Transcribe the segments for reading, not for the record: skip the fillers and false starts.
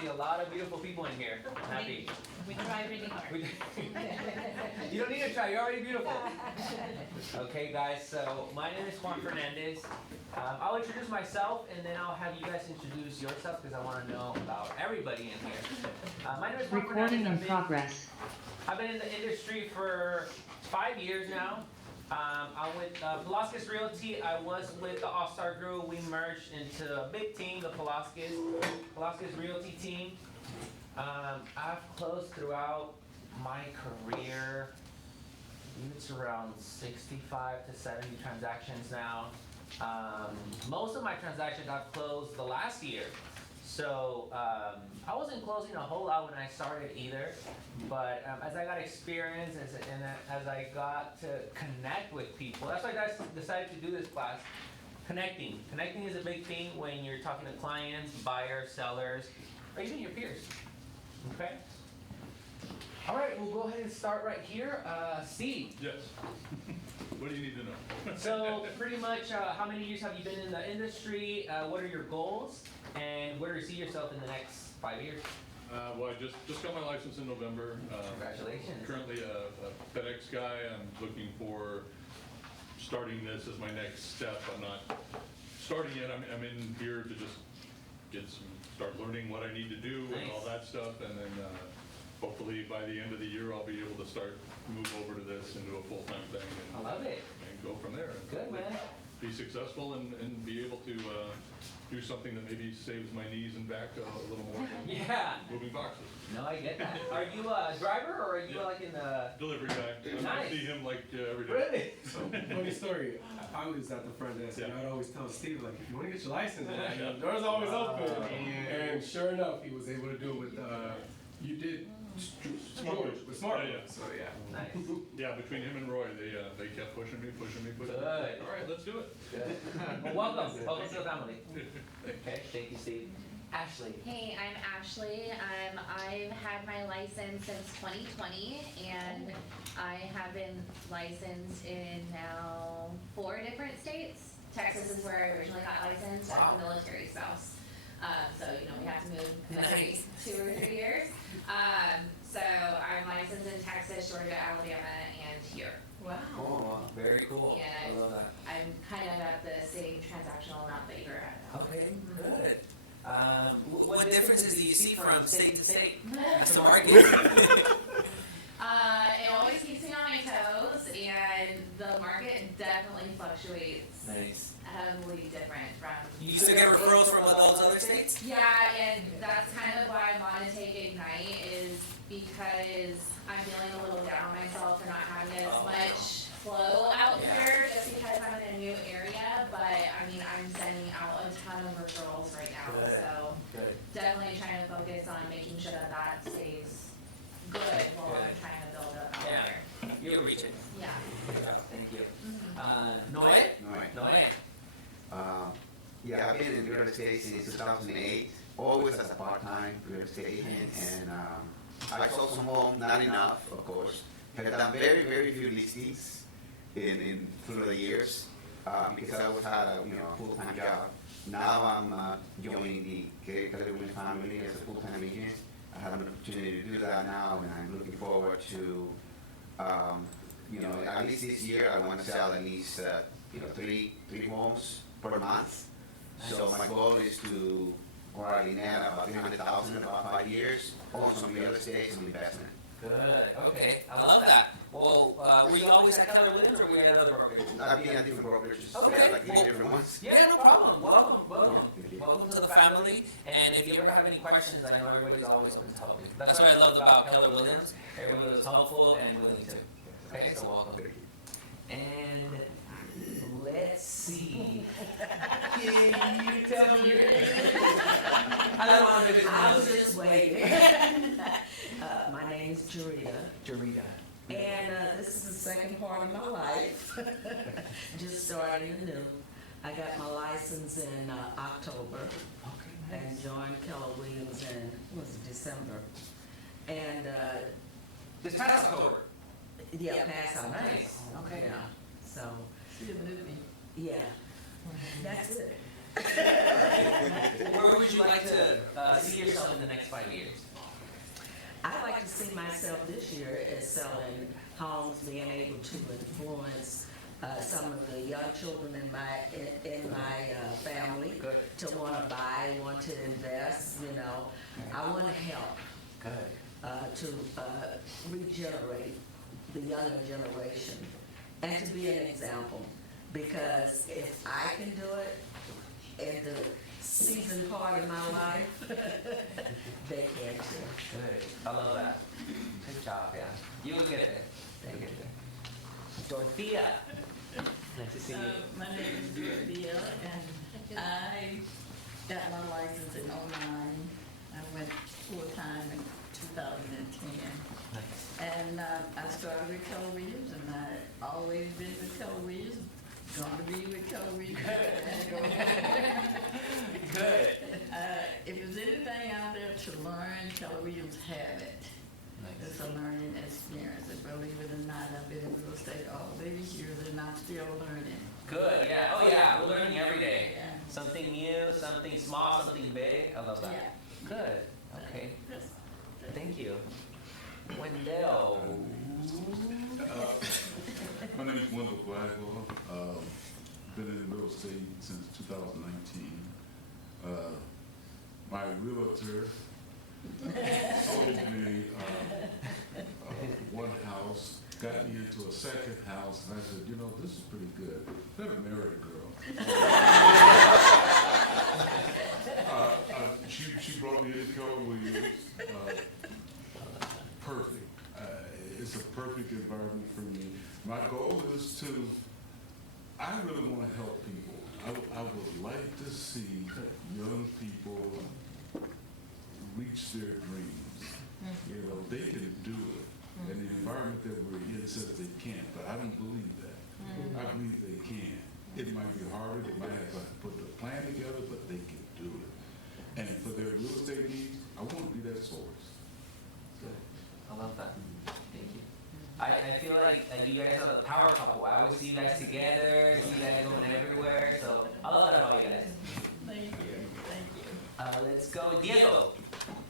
see a lot of beautiful people in here. I'm happy. We try really hard. You don't need to try, you're already beautiful. Okay guys, so my name is Juan Fernandez. I'll introduce myself and then I'll have you guys introduce yourself because I want to know about everybody in here. My name is Juan Recording Fernandez. in progress. I've been in the industry for 5 years now. I'm with Velasquez Realty. I was with the All-Star Group. We merged into a big team, the Velasquez Realty team. I've closed throughout my career, it's around 65 to 70 transactions now. Most of my transactions I've closed the last year. So I wasn't closing a whole lot when I started either, but as I got experience and as I got to connect with people, that's why I decided to do this class. Connecting is a big thing when you're talking to clients, buyers, sellers, or even your peers. Okay. All right, we'll go ahead and start right here. Steve. Yes. What do you need to know? So pretty much, how many years have you been in the industry? What are your goals? And where do you see yourself in the next 5 years? Well, I just got my license in November. Congratulations. Currently a FedEx guy. I'm looking for starting this as my next step. I'm not starting yet. I'm in here to just start learning what I need to do and all that stuff, and then hopefully by the end of the year I'll be able to start move over to this and do a full-time thing. I love it. And go from there. Good, man. Be successful and be able to do something that maybe saves my knees and back a little more than Yeah. moving boxes. No, I get that. Are you a driver or are you like in the... Delivery guy. Nice. I see him like every day. Really? So, funny story. I was at the front desk, and I'd always tell Steve, like, if you want to get your license, the door's always open. And sure enough, he was able to do it with, you did George with Smart. Yeah. So, yeah. Nice. Yeah, between him and Roy, they kept pushing me. Good. All right, let's do it. Good. Well, welcome to the family. Okay, thank you, Steve. Ashley. Hey, I'm Ashley. I've had my license since 2020, and I have been licensed in now 4 different states. Texas is where I originally got licensed as a military spouse. So, we have to move every 2 or 3 years. So I'm licensed in Texas, Georgia, Alabama, and here. Wow. Oh, very cool. Yeah, I love that. I'm kind of at the same transactional amount that you're at now. Okay, good. What differences do you see from state to state? The market? It always keeps me on my toes, and the market definitely fluctuates. Nice. Heavily different from. You still get referrals from those other states? Yeah, and that's kind of why I want to take Ignite, is because I'm feeling a little down on myself for not having as much flow out here, just because I'm in a new area. But I mean, I'm sending out a ton of referrals right now, so definitely trying to focus on making sure that stays good while I'm trying to build up out here. You're reaching. Yeah. Thank you. Noé? Noé. Yeah, I've been in real estate since 2008, always as a part-time real estate agent, and I sold some homes, not enough, of course. Have done very, very few listings in through the years because I always had a full-time job. Now I'm joining the KWAV family as a full-time agent. I have an opportunity to do that now, and I'm looking forward to, at least this year I want to sell at least three homes per month. So my goal is to probably net about $300,000 in about 5 years, own some real estate, some investment. Good. Okay. I love that. Well, were you always at Keller Williams or were you at other brokerages? I've been at different brokerages, Okay. like 3 different ones. Yeah, no problem. Welcome to the family. And if you ever have any questions, I know everybody's always open to help you. That's what I love about Keller Williams. Everyone was helpful and willing to. Okay, so welcome. And let's see. Can you tell me your name? I don't want to make it I was just waiting. My name is Jarita. And this is the second part of my life. Just starting anew. I got my license in October and joined Keller Williams in December. And this past October. yeah, past October. Nice. Okay. Yeah. So yeah, that's it. Where would you like to see yourself in the next 5 years? I'd like to see myself this year as selling homes, being able to influence some of the young children in my family Good. to want to buy, want to invest. You know, I want to help Good. to regenerate the younger generation and to be an example. Because if I can do it in the seasoned part of my life, they can too. Good. I love that. Good job, yeah. You will get there. You'll get there. Dorothea. Nice to see you. My name is Dorothea, and I got my license in '09. I went full-time in 2010. Nice. And I started with Keller Williams, and I always been with Keller Williams, going to be with Keller Williams. Good. If there's anything out there to learn, Keller Williams have it. Nice. It's a learning experience, and believe it or not, I've been in real estate all these years, and I'm still learning. Good, yeah. Oh, yeah. We're learning every day. Yeah. Something new, something small, something big. I love that. Yeah. Good. Okay. That's- Thank you. Wendell. My name is Wendell Blackwell. Been in real estate since 2019. My realtor sold me one house, got me into a second house, and I said, you know, this is pretty good. Better marry a girl. She brought me into Keller Williams. Perfect. It's a perfect environment for me. My goal is to, I really want to help people. I would like to see young people reach their dreams. You know, they can do it. And the environment that we're in says they can't, but I don't believe that. I believe they can. It might be harder, they might have to put the plan together, but they can do it. And for their real estate needs, I want to be that source. Good. I love that. Thank you. I feel like you guys are the power couple. I always see you guys together, see you guys going everywhere. So I love that about you guys. Thank you, thank you. Let's go, Diego.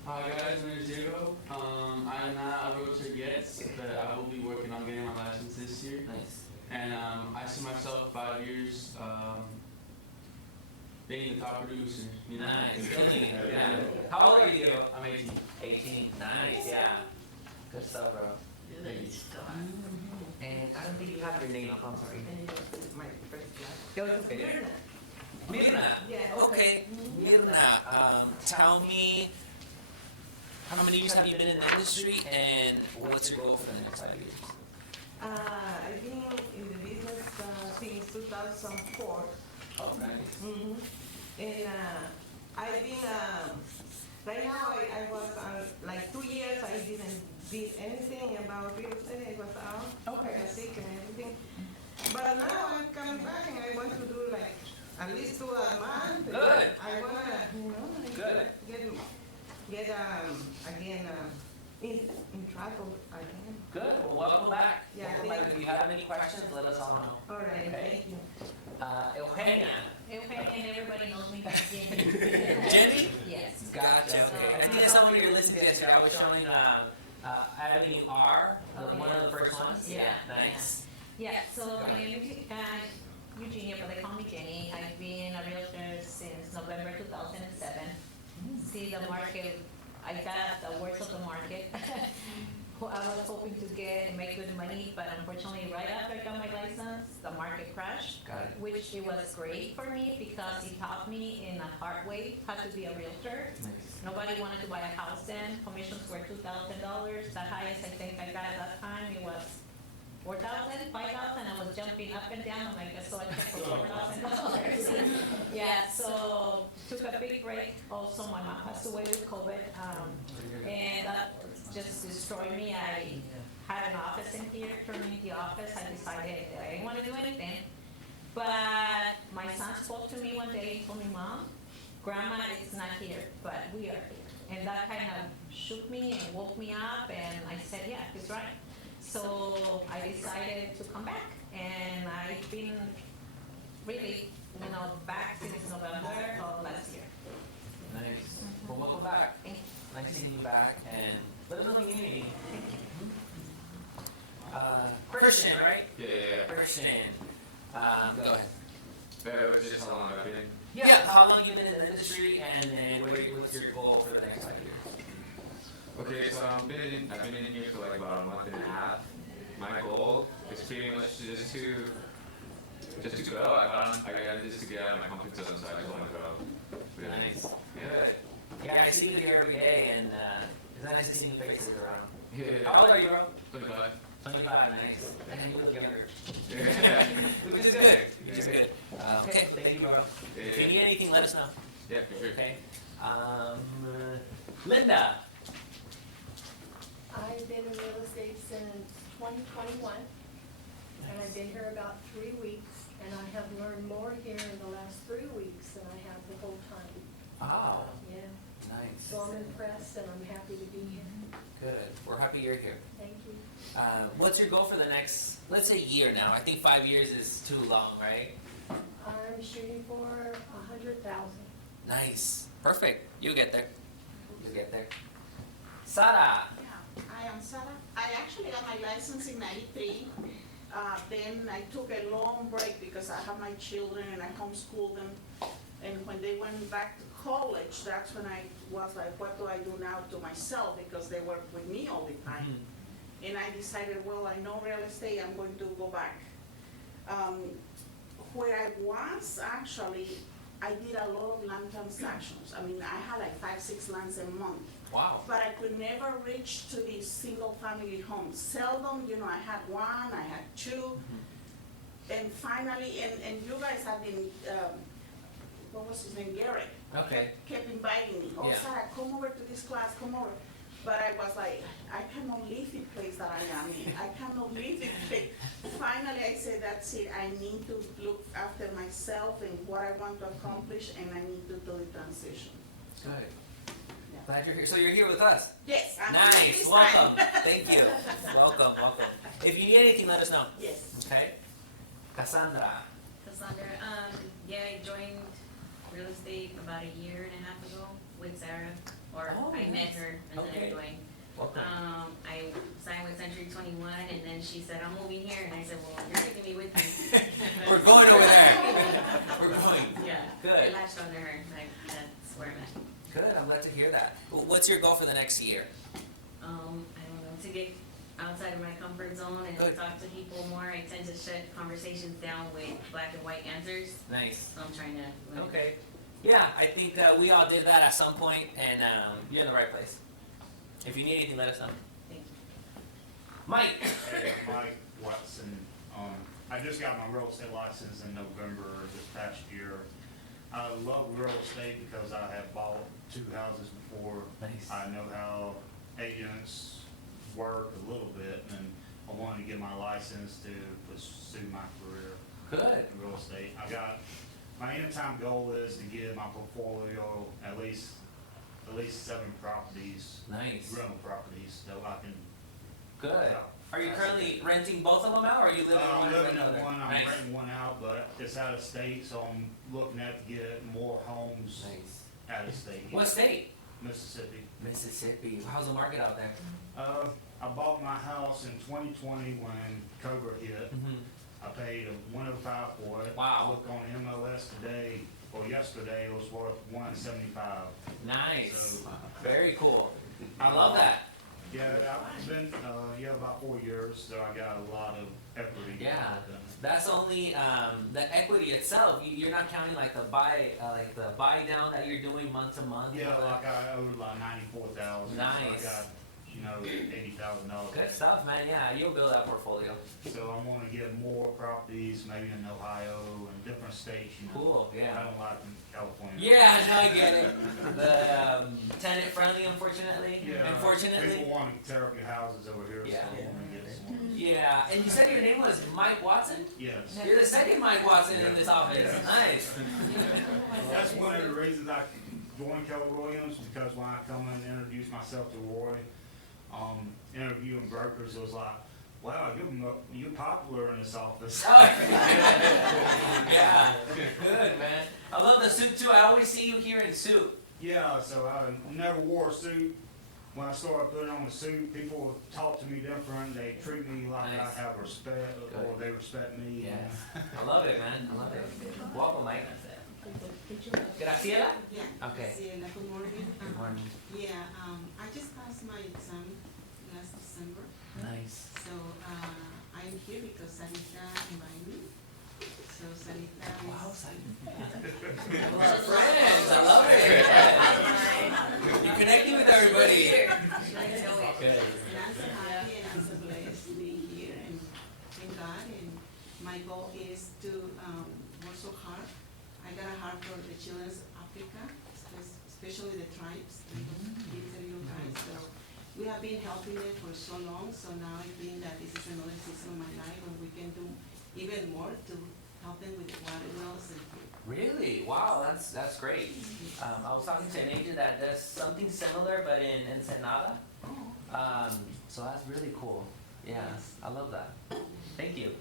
Hi guys, my name is Diego. I'm not a realtor yet, but I will be working on getting my license this year. Nice. And I see myself 5 years being the top producer. You know? Nice. Yeah. How old are you, Diego? I'm 18. 18. Nice. Yeah. Good stuff, bro. You're the star. And I don't think you have your name up. I'm sorry. My first Go okay. Mirna. Yes. Okay. Mirna, tell me, how many years have you been in the industry, and what's your goal for the next 5 years? I've been in the business since 2004. Oh, nice. And I've been, right now I was, like 2 years I didn't did anything about real estate. I was out, sick and everything. But now I'm coming back and I want to do like at least 2 a month. Good. I want to, you know, Good. get again, in trouble again. Good. Well, welcome back. Yeah, Welcome back. thank If you have any questions, let us all know. All right, Okay. thank you. Eugenia. Okay, and everybody knows me as Jenny. Jenny? Yes. Gotcha. Okay. I think some of your listeners yesterday, I was showing Avenue R, one of the first ones. Yeah. Nice. Yeah, so my name is Eugenia, but they call me Jenny. I've been a realtor since November 2007. See the market, I got the worst of the market. I was hoping to make good money, but unfortunately, right after I got my license, the market crashed. Got it. Which it was great for me because it taught me in a hard way how to be a realtor. Nice. Nobody wanted to buy a house then. Commissions were $2,000. The highest I think I got at that time, it was $4,000, $5,000. I was jumping up and down. I'm like, so I took for $4,000. Yeah, so took a big break. Also, my mom passed away with COVID, and that just destroyed me. I had an office in here, community office. I decided that I didn't want to do anything. But my son spoke to me one day and told me, Mom, Grandma is not here, but we are here. And that kind of shook me and woke me up, and I said, yeah, he's right. So I decided to come back, and I've been really back since November of last year. Nice. Well, welcome back. Nice seeing you back, and live in the community. Christian, right? Yeah. Christian. Go ahead. It was just how long I've been. Yeah. How long you been in the industry, and then what's your goal for the next 5 years? Okay, so I've been in here for like about a month and a half. My goal is pretty much just to go. I got just to get out of my comfort zone, so I just want to go. Really. Nice. Yeah. Yeah, I see you here every day, and it's nice to see new faces around. Yeah. How old are you, bro? 25. 25, nice. And you look younger. Yeah. Which is good. Which is good. Okay, thank you, bro. If you need anything, let us know. Yeah, for sure. Okay. Linda. I've been in real estate since 2021, and I've been here about 3 weeks, and I have learned more here in the last 3 weeks than I have the whole time. Wow. Yeah, Nice. so I'm impressed, and I'm happy to be here. Good. We're happy you're here. Thank you. What's your goal for the next, let's say, year now? I think 5 years is too long, right? I'm shooting for 100,000. Nice. Perfect. You'll get there. You'll get there. Sara. Yeah, I am Sarah. I actually got my license in '93. Then I took a long break because I have my children and I homeschool them. And when they went back to college, that's when I was like, what do I do now to myself? Because they were with me all the time. And I decided, well, I know real estate, I'm going to go back. Where I was actually, I did a lot of land transactions. I mean, I had like 5-6 lands a month. Wow. But I could never reach to these single family homes. Seldom, I had one, I had two. And finally, and you guys have been, what was his name, Garrett? Okay. Kept inviting me. Oh, Yeah. Sarah, come over to this class, come over. But I was like, I cannot leave the place that I am in. I cannot leave the place. Finally, I said, that's it. I need to look after myself and what I want to accomplish, and I need to do the transition. Good. Glad you're here. So you're here with us. Yes, I'm Nice. here this Welcome. time. Thank you. Welcome. If you need anything, let us know. Yes. Okay. Cassandra. Cassandra, yeah, I joined real estate about a year and a half ago with Sarah, or Oh, I met nice. her and then Okay. I joined. Welcome. I signed with Century 21, and then she said, I'm moving here, and I said, well, you're taking me with me. We're going over there. We're going. Yeah. Good. I latched onto her, that's where I'm at. Good. I'm glad to hear that. Well, what's your goal for the next year? I don't know, to get outside of my comfort zone and Good. talk to people more. I tend to shut conversations down with black and white answers, Nice. so I'm trying to. Okay. Yeah, I think we all did that at some point, and you're in the right place. If you need anything, let us know. Thank you. Mike. Hey, I'm Mike Watson. I just got my real estate license in November this past year. I love real estate because I have bought 2 houses before. Nice. I know how agents work a little bit, and I wanted to get my license to pursue my career Good. in real estate. My end-time goal is to get my portfolio at least 7 properties, Nice. rental properties, so I can. Good. Are you currently renting both of them out, or are you living in I'm one living or another? in one, I'm Nice. renting one out, but it's out of state, so I'm looking at to get more homes Nice. out of state. What state? Mississippi. Mississippi. How's the market out there? I bought my house in 2020 when Cobra hit. I paid $105 for it. Wow. I looked on MLS today, or yesterday, it was worth $175. Nice. So, Very cool. I love that. yeah, I've been, about 4 years, so I got a lot of equity. Yeah. That's only the equity itself. You're not counting like the buy down that you're doing month to month. Yeah, like I owed like $94,000. Nice. So I got, $80,000. Good stuff, man. Yeah, you'll build that portfolio. So I'm gonna get more properties, maybe in Ohio and different states, Cool. I Yeah. don't like in California. Yeah, no, I get it. The tenant friendly, unfortunately. Yeah. Unfortunately. People want to tear up your houses over here, Yeah. so I wanna get some. Yeah. And you said your name was Mike Watson? Yes. You're the second Mike Watson in this office. Yeah. Nice. That's one of the reasons I joined Keller Williams, because when I come in and introduce myself to Roy, interviewing brokers, it was like, wow, you're popular in this office. Yeah, good, man. I love the suit too. I always see you here in suit. Yeah, so I never wore a suit. When I started putting on a suit, people talk to me different. They treat me like Nice. I have respect, or Good. they respect me. Yes. I love it, man. I love it. Welcome, Mike. Graciela? Yeah. Okay. Graciela, good morning. Good morning. Yeah, I just passed my exam last December, Nice. so, I'm here because Sarita invited me. So Sarita is. Wow, Simon. A lot of friends. I love it. You're connecting with everybody here. Good. And I'm so happy and I'm so blessed being here and thank God, and my goal is to, work so hard. I got a heart for the children's Africa, especially the tribes, the little guys, so we have been helping them for so long, so now I think that this is another season of my life when we can do even more to help them with the water wells and. Really? Wow, that's great. I was talking to an agent that does something similar, but in Ensenada. So that's really cool. Yeah, I love that. Thank you.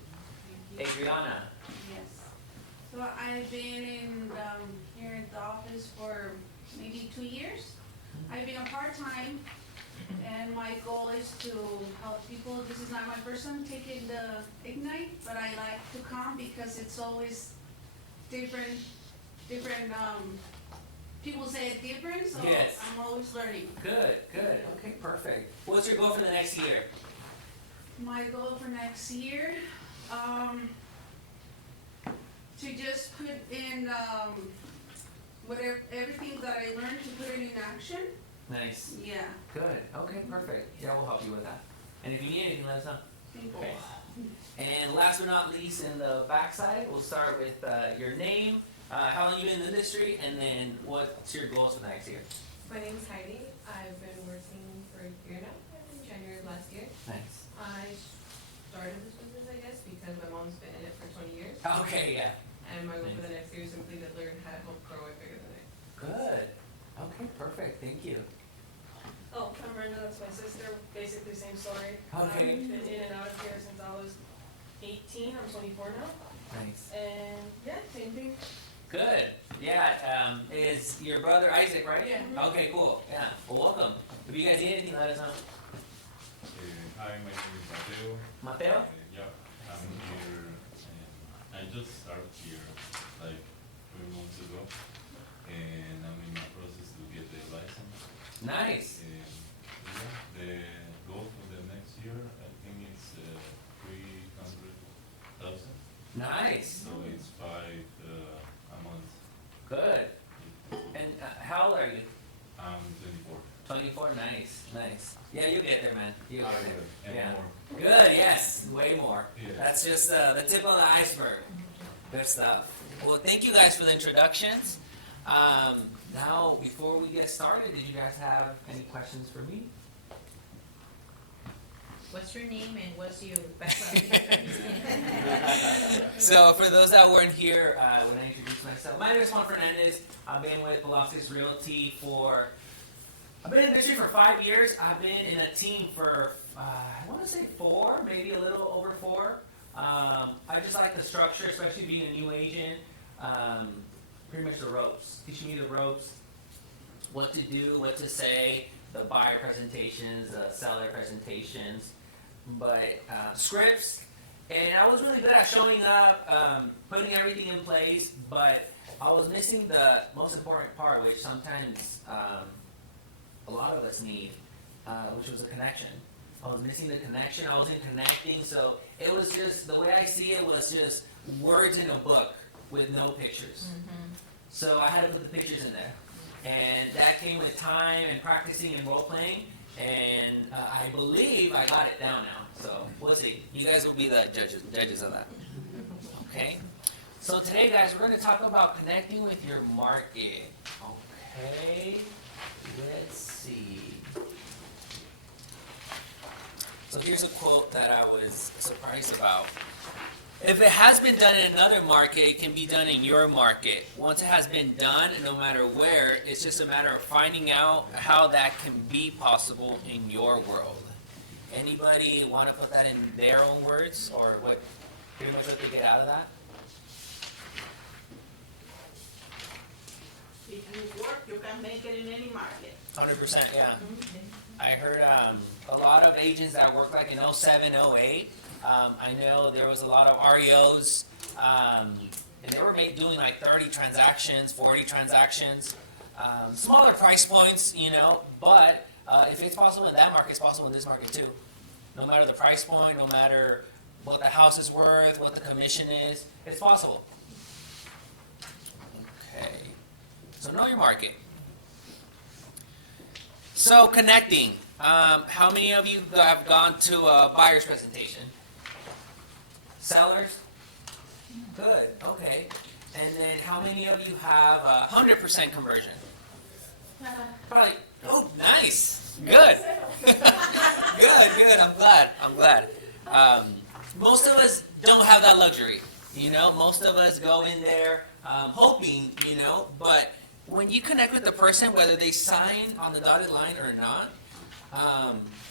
Adriana. Yes. So I've been in, here at the office for maybe 2 years. I've been a part-time, and my goal is to help people. This is not my first time taking the Ignite, but I like to come because it's always different, people say it different, so Yes. I'm always learning. Good, good. Okay, perfect. What's your goal for the next year? My goal for next year, to just put in, whatever, everything that I learned, to put it in action. Nice. Yeah. Good. Okay, perfect. Yeah, we'll help you with that. And if you need anything, let us know. Thank you. Okay. And last but not least, in the backside, we'll start with your name, how long you've been in the industry, and then what's your goals for the next year. My name is Heidi. I've been working for a year now, in January of last year. Nice. I started this business, I guess, because my mom's been in it for 20 years. Okay, yeah. And my goal for the next year is simply to learn how to help grow it bigger than it. Good. Okay, perfect. Thank you. Oh, I'm Brenda, that's my sister. Basically, same story. Okay. I've been in and out of here since I was 18. I'm 24 now. Nice. And yeah, same thing. Good. Yeah, is your brother Isaac, right? Yeah. Okay, cool. Yeah. Well, welcome. If you guys need anything, let us know. Hi, my name is Mateo. Mateo? Yeah, I'm here. I just started here like 3 months ago, and I'm in the process to get the license. Nice. And yeah, the goal for the next year, I think it's 300,000. Nice. So it's 5 a month. Good. And how old are you? I'm 24. 24. Nice. Nice. Yeah, you'll get there, man. You'll get there. And Yeah. more. Good. Yes. Way more. Yeah. That's just the tip of the iceberg. Good stuff. Well, thank you guys for the introductions. Now, before we get started, did you guys have any questions for me? What's your name and what's your background? So, for those that weren't here when I introduced myself, my name is Juan Fernandez. I've been with Velocity's Realty I've been in the industry for 5 years. I've been in a team for, I want to say 4, maybe a little over 4. I just like the structure, especially being a new agent. Pretty much the ropes, teaching me the ropes, what to do, what to say, the buyer presentations, the seller presentations, but scripts. And I was really good at showing up, putting everything in place, but I was missing the most important part, which sometimes a lot of us need, which was a connection. I was missing the connection. I wasn't connecting, so it was just, the way I see it was just words in a book with no pictures. So I had to put the pictures in there. And that came with time and practicing and role playing. And I believe I got it down now. So we'll see. You guys will be the judges of that. Okay? So today, guys, we're going to talk about connecting with your market. Okay? Let's see. So here's a quote that I was surprised about. If it has been done in another market, it can be done in your market. Once it has been done, no matter where, it's just a matter of finding out how that can be possible in your world. Anybody want to put that in their own words, or what, pretty much what they get out of that? If you work, you can make it in any market. 100%, yeah. I heard a lot of agents that worked like in 07, 08. I know there was a lot of REOs, and they were doing like 30 transactions, 40 transactions, smaller price points, you know, but if it's possible in that market, it's possible in this market too. No matter the price point, no matter what the house is worth, what the commission is, it's possible. Okay, so know your market. So connecting, how many of you have gone to a buyer's presentation? Sellers? Good, okay. And then how many of you have 100% conversion? Probably, oh, nice, good. Good, I'm glad. Most of us don't have that luxury, you know? Most of us go in there hoping, you know, but when you connect with the person, whether they sign on the dotted line or not,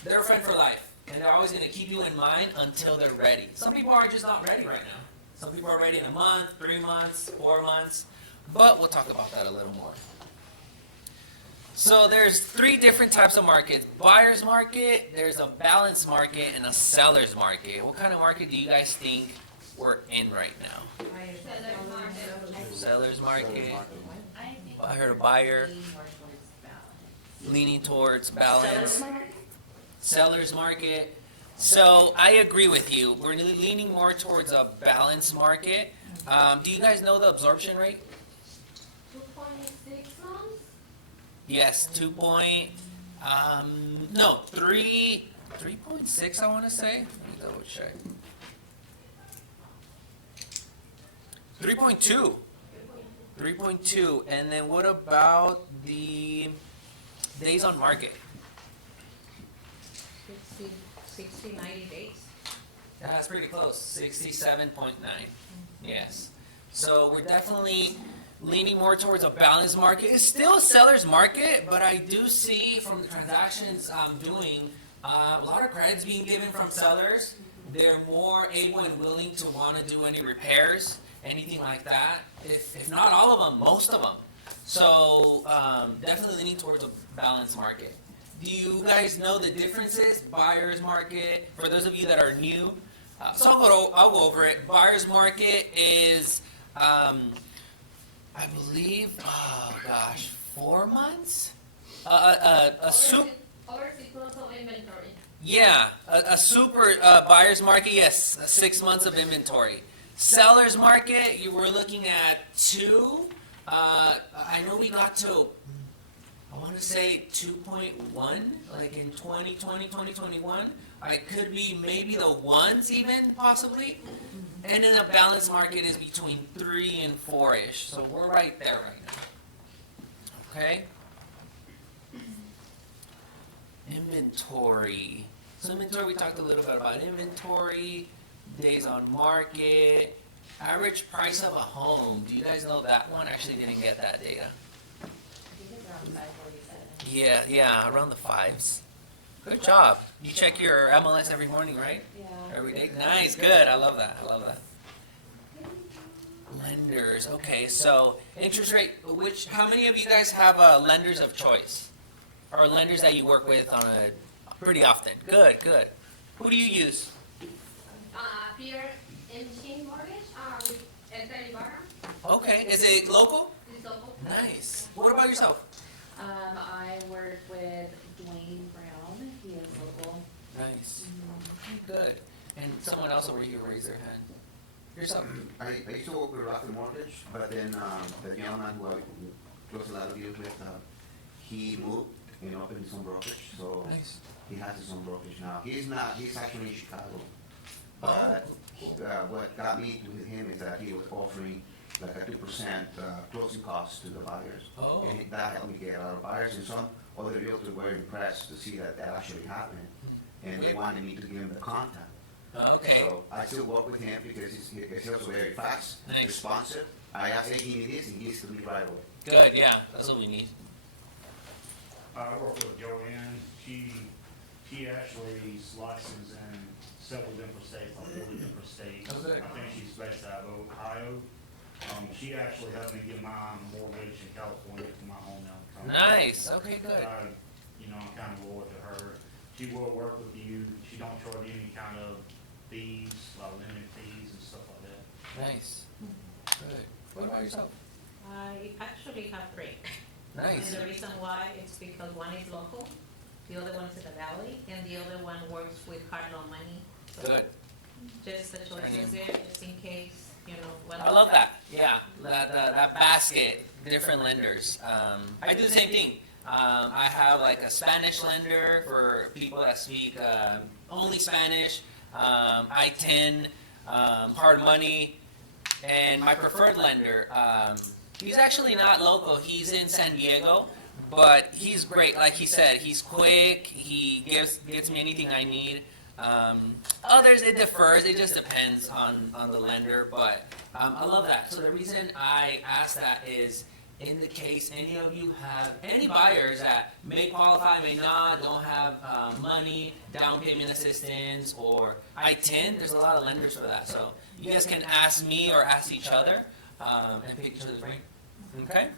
they're a friend for life. And they're always going to keep you in mind until they're ready. Some people are just not ready right now. Some people are ready in a month, 3 months, 4 months. But we'll talk about that a little more. So there's 3 different types of markets. Buyer's market, there's a balanced market, and a seller's market. What kind of market do you guys think we're in right now? Seller's market. I heard a buyer. Leaning towards balance. Seller's market. So I agree with you. We're leaning more towards a balanced market. Do you guys know the absorption rate? 2.6 months? Yes, 3.6 I want to say. Let me double check. 3.2. 3.2. And then what about the days on market? 60, 90 days. Yeah, that's pretty close. 67.9. Yes. So we're definitely leaning more towards a balanced market. It's still a seller's market, but I do see from the transactions I'm doing, a lot of credits being given from sellers. They're more able and willing to want to do any repairs, anything like that. If not all of them, most of them. So definitely leaning towards a balanced market. Do you guys know the differences? Buyer's market, for those of you that are new, so I'll go over it. Buyer's market is, I believe, 4 months? A super, Or 6 months of inventory. yeah, a super buyer's market, yes, 6 months of inventory. Seller's market, you were looking at 2. I know we got to, I want to say 2.1, like in 2020, 2021. I could be maybe the ones even, possibly. And then a balanced market is between 3 and 4-ish. So we're right there right now. Okay? Inventory. So inventory, we talked a little bit about inventory, days on market, average price of a home. Do you guys know that one? Actually didn't get that data. Yeah, around the 5s. Good job. You check your MLS every morning, right? Yeah. Every day? Nice, good. I love that. Lenders. Okay, so interest rate, how many of you guys have lenders of choice? Or lenders that you work with on a pretty often? Good. Who do you use? Here in Machine Mortgage, with Edgar Ibarra. Okay, is it local? It's local. Nice. What about yourself? I work with Dwayne Brown. He is local. Nice. Good. And someone else over here raised their hand. Yourself? I used to work with Rocket Mortgage, but then the gentleman who I closed a lot of deals with, he moved and opened his own brokerage. So Nice. he has his own brokerage now. He's actually in Chicago. But what got me with him is that he was offering like a 2% closing cost to the buyers. Oh. And that helped me get a lot of buyers, and some other realtors were impressed to see that actually happened. And they wanted me to give them the contact. Okay. So I still work with him because he's also very fast, Nice. responsive. I ask him he needs this, and he gives to me right away. Good, yeah. That's what we need. I work with Joanne. She actually actually is licensed in several different states, like 40 different states. Oh, good. I think she's based out of Ohio. She actually helped me get my mortgage in California for my home now. Nice. Okay, good. You know, I'm kind of loyal to her. She will work with you. She don't charge any kind of fees, like limited fees and stuff like that. Nice. Good. What about yourself? I actually have three. Nice. And the reason why is because one is local, the other one's in the valley, and the other one works with hard loan money. So Good. just the choices there, just in case, you know. what- I love that. Yeah, that basket, different lenders. I do the same thing. I have like a Spanish lender for people that speak only Spanish. I-10, hard money, and my preferred lender. He's actually not local. He's in San Diego, but he's great. Like he said, he's quick. He gets me anything I need. Others, it differs. It just depends on the lender, but I love that. So the reason I ask that is, in the case any of you have any buyers that may qualify, may not, don't have money, down payment assistance, or I-10, there's a lot of lenders for that. So you guys can ask me or ask each other and pick each other's brain. Okay?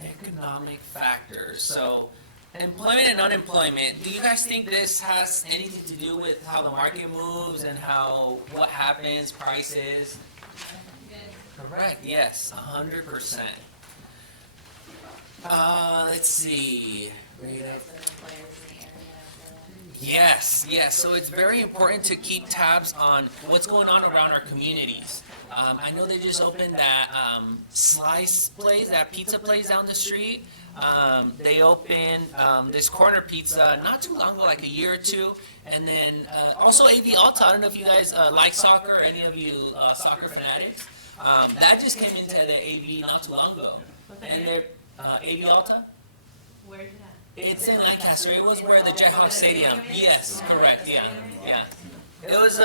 Economic factors. So employment and unemployment. Do you guys think this has anything to do with how the market moves and what happens, prices? Correct. Yes, 100%. Let's see. Yes. So it's very important to keep tabs on what's going on around our communities. I know they just opened that slice place, that pizza place down the street. They opened this corner pizza not too long ago, like a year or two. And then also AV Alta. I don't know if you guys like soccer or any of you soccer fanatics. That just came into the AV not too long ago. And they're AV Alta? Where's that? It's in Lancaster. It was where the Jayhawk Stadium. Yes, correct. Yeah. It was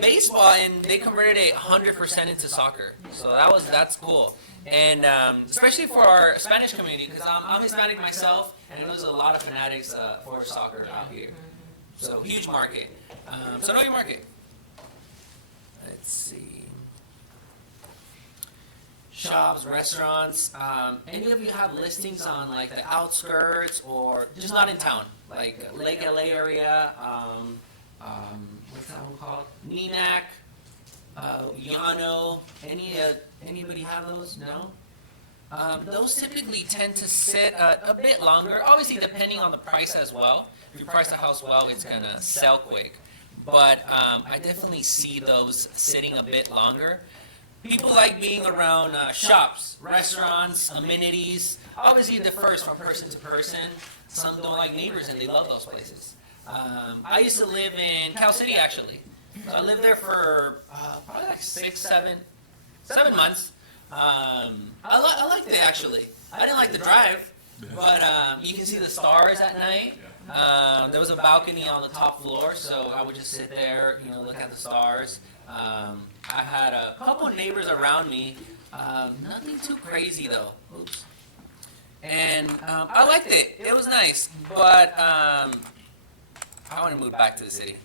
baseball, and they converted it 100% into soccer. So that's cool. And especially for our Spanish community, because I'm Hispanic myself, and there's a lot of fanatics for soccer out here. So huge market. So know your market. Let's see. Shops, restaurants. Any of you have listings on like the outskirts or just not in town, like Lake LA area? What's that one called? Neenac, Yano. Anybody have those? No. Those typically tend to sit a bit longer. Obviously, depending on the price as well. If you price the house well, it's gonna sell quick. But I definitely see those sitting a bit longer. People like being around shops, restaurants, amenities. Obviously, it differs from person to person. Some don't like neighbors, and they love those places. I used to live in Cal City, actually. So I lived there for probably like 7 months. I liked it, actually. I didn't like the drive, but you can see the stars at night. There was a balcony on the top floor, so I would just sit there, look at the stars. I had a couple of neighbors around me. Nothing too crazy, though. Oops. And I liked it. It was nice, but I want to move back to the city.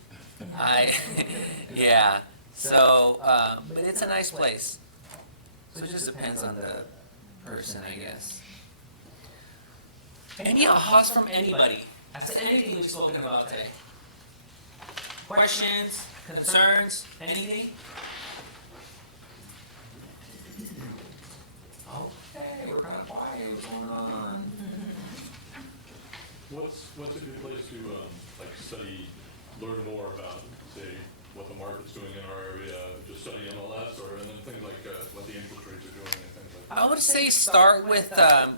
Yeah. So, but it's a nice place. So it just depends on the person, I guess. Any ahas from anybody? That's anything we've spoken about today. Questions, concerns, anything? Okay, we're kind of quiet. What's going on? What's a good place to study, learn more about, say, what the market's doing in our area, just study MLS, and then things like what the interest rates are doing and things like that? I would say start with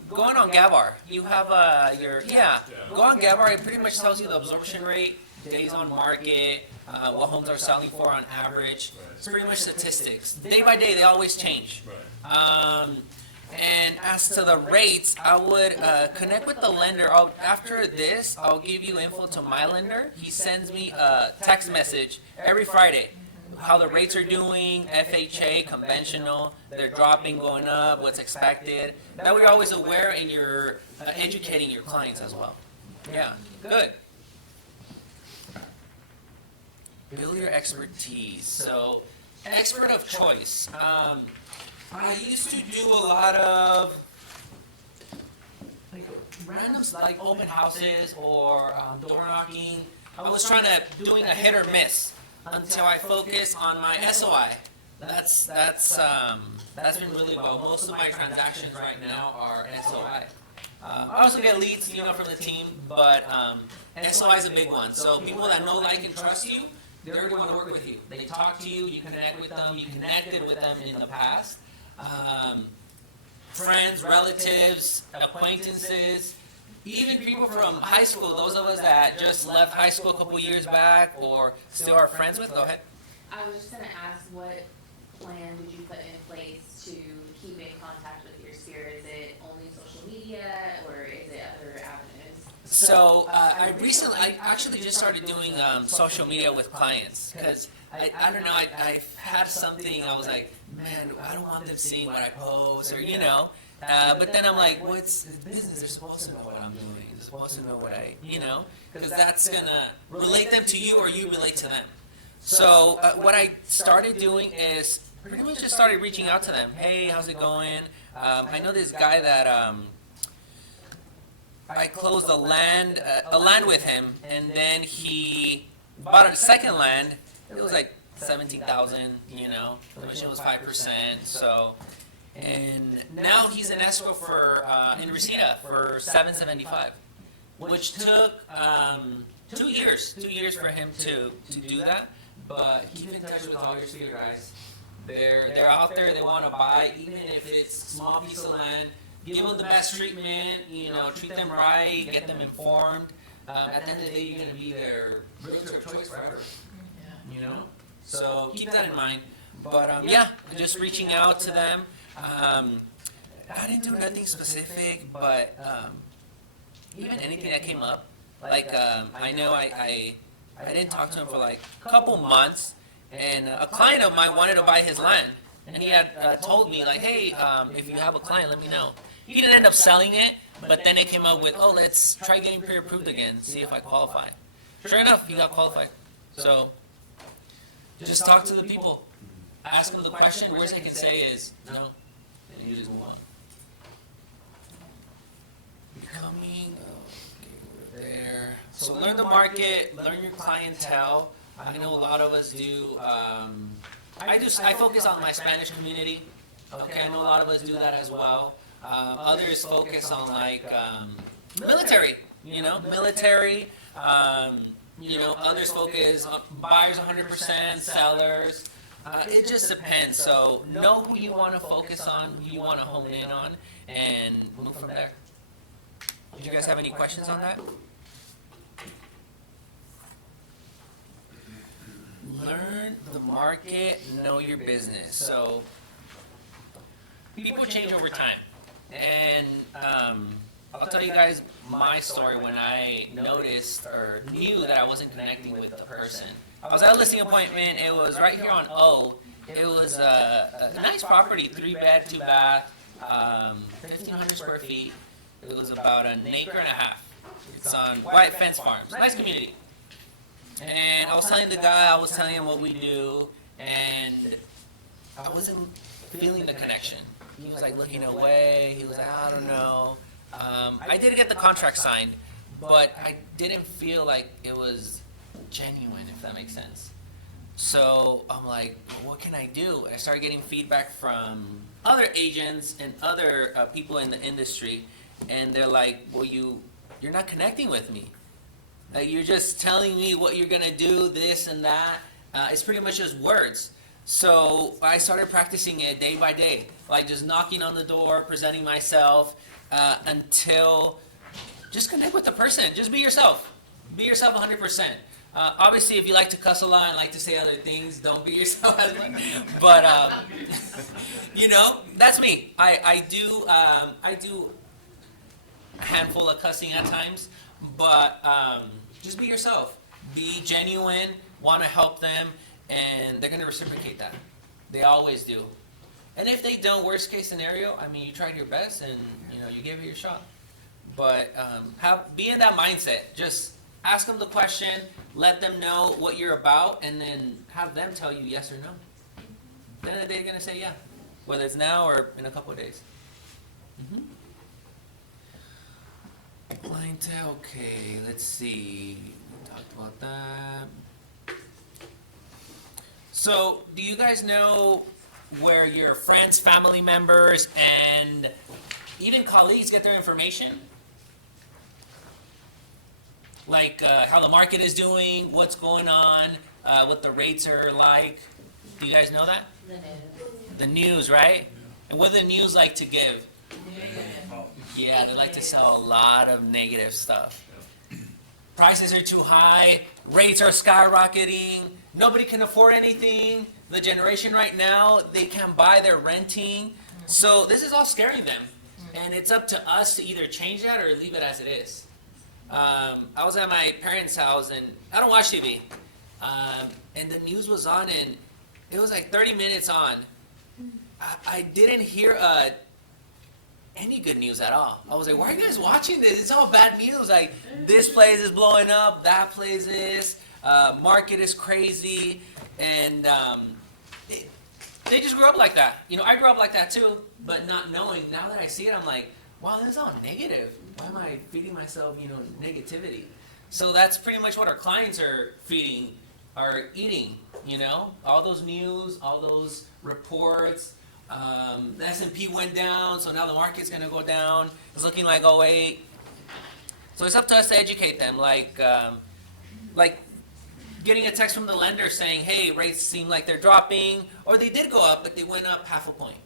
going on GAVAR. You have go on GAVAR. It pretty much tells you the absorption rate, days on market, what homes are selling for on average. It's pretty much statistics. Day by day, they always change. And as to the rates, I would connect with the lender. After this, I'll give you info to my lender. He sends me a text message every Friday. How the rates are doing, FHA, conventional, they're dropping, going up, what's expected. That way you're always aware and you're educating your clients as well. Yeah, good. build your expertise. So, expert of choice. I used to do a lot of like random like open houses or door knocking. I was trying to doing a hit or miss until I focused on my SOI. That's been really well. Most of my transactions right now are SOI. I also get leads, from the team, but SOI is a big one. So people that know, like, and trust you, they're going to work with you. They talk to you, you connect with them, you connected with them in the past. Friends, relatives, acquaintances, even people from high school, those of us that just left high school a couple years back or still are friends with. Go ahead. I was just gonna ask, what plan did you put in place to keep in contact with your sphere? Is it only social media, or is it other avenues? So I actually just started doing social media with clients because I don't know, I had something, I was like, man, I don't want them seeing what I post or, but then I'm like, well, it's business, they're supposed to know what I'm doing, they're supposed to know what because that's going to relate them to you or you relate to them. So what I started doing is pretty much just started reaching out to them. Hey, how's it going? I know this guy that I closed a land with him, and then he bought a second land. It was like 17,000, commission was 5%. So, and now he's an escrow for in Reseda for $775, which took 2 years. 2 years for him to do that. But keep in touch with all your sphere guys. They're out there. They want to buy, even if it's a small piece of land. Give them the best treatment. Treat them right. Get them informed. At the end of the day, you're going to be their realtor of choice forever. So keep that in mind. But just reaching out to them. I didn't do nothing specific, but even anything that came up. Like I know I didn't talk to him for like a couple months, and a client of mine wanted to buy his land, and he had told me like, hey, if you have a client, let me know. He didn't end up selling it, but then it came up with, oh, let's try getting pre-approved again, see if I qualify. Sure enough, he got qualified. So just talk to the people, ask them the question. Worst they can say is no, and you just move on. Becoming there. So learn the market, learn your clientele. I know a lot of us do. I focus on my Spanish community. Okay, I know a lot of us do that as well. Others focus on like military. Military. Others focus on buyers 100%, sellers. It just depends. So know who you want to focus on, who you want to hone in on, and move from there. Do you guys have any questions on that? Learn the market, know your business. So people change over time. And I'll tell you guys my story when I noticed or knew that I wasn't connecting with the person. I was at a listing appointment. It was right here on O. It was a nice property, 3-bed, 2-bath, 1,500 square feet. It was about an acre and a half. It's on White Fence Farms. Nice community. And I was telling the guy, I was telling him what we do, and I wasn't feeling the connection. He was like looking away. He was like, I don't know. I did get the contract signed, but I didn't feel like it was genuine, if that makes sense. So I'm like, what can I do? I started getting feedback from other agents and other people in the industry, and they're like, well, you're not connecting with me. Like, you're just telling me what you're gonna do, this and that. It's pretty much just words. So I started practicing it day by day, like just knocking on the door, presenting myself, until just connect with the person. Just be yourself. Be yourself 100%. Obviously, if you like to cuss a lot and like to say other things, don't be yourself as much. But that's me. I do a handful of cussing at times, but just be yourself. Be genuine. Want to help them, and they're gonna reciprocate that. They always do. And if they don't, worst case scenario, I mean, you tried your best, and you gave it your shot. But be in that mindset. Just ask them the question, let them know what you're about, and then have them tell you yes or no. Then they're gonna say yeah, whether it's now or in a couple of days. Clientele, okay, let's see. We talked about that. So, do you guys know where your friends, family members, and even colleagues get their information? Like how the market is doing, what's going on, what the rates are like. Do you guys know that? The news, right? And what do the news like to give? Yeah, they like to sell a lot of negative stuff. Prices are too high, rates are skyrocketing, nobody can afford anything. The generation right now, they can't buy, they're renting. So this is all scaring them. And it's up to us to either change that or leave it as it is. I was at my parents' house, and I don't watch TV. And the news was on, and it was like 30 minutes on. I didn't hear any good news at all. I was like, why are you guys watching this? It's all bad news. Like, this place is blowing up, that place is, market is crazy, and they just grew up like that. You know, I grew up like that too, but not knowing. Now that I see it, I'm like, wow, this is all negative. Why am I feeding myself, negativity? So that's pretty much what our clients are eating, all those news, all those reports. The S&P went down, so now the market's going to go down. It's looking like '08. So it's up to us to educate them, like getting a text from the lender saying, hey, rates seem like they're dropping, or they did go up, but they went up half a point,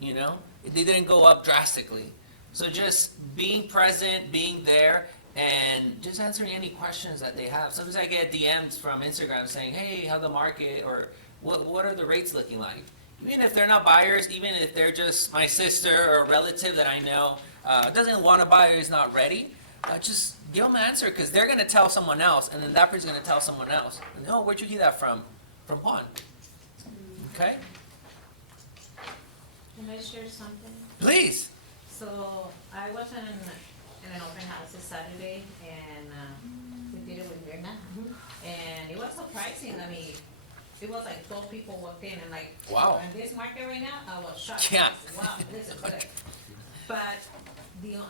They didn't go up drastically. So just being present, being there, and just answering any questions that they have. Sometimes I get DMs from Instagram saying, hey, how the market, or what are the rates looking like? Even if they're not buyers, even if they're just my sister or a relative that I know doesn't want to buy or is not ready, just give them an answer, because they're going to tell someone else, and then that person's going to tell someone else. And, oh, where'd you get that from? From Juan. Okay? Can I share something? Please. So I was in an open house this Saturday, and we did it with Mirna, and it was surprising. I mean, it was like 12 people walked in, and like, wow. In this market right now, I was shocked. Yeah. I said, wow, this is good. But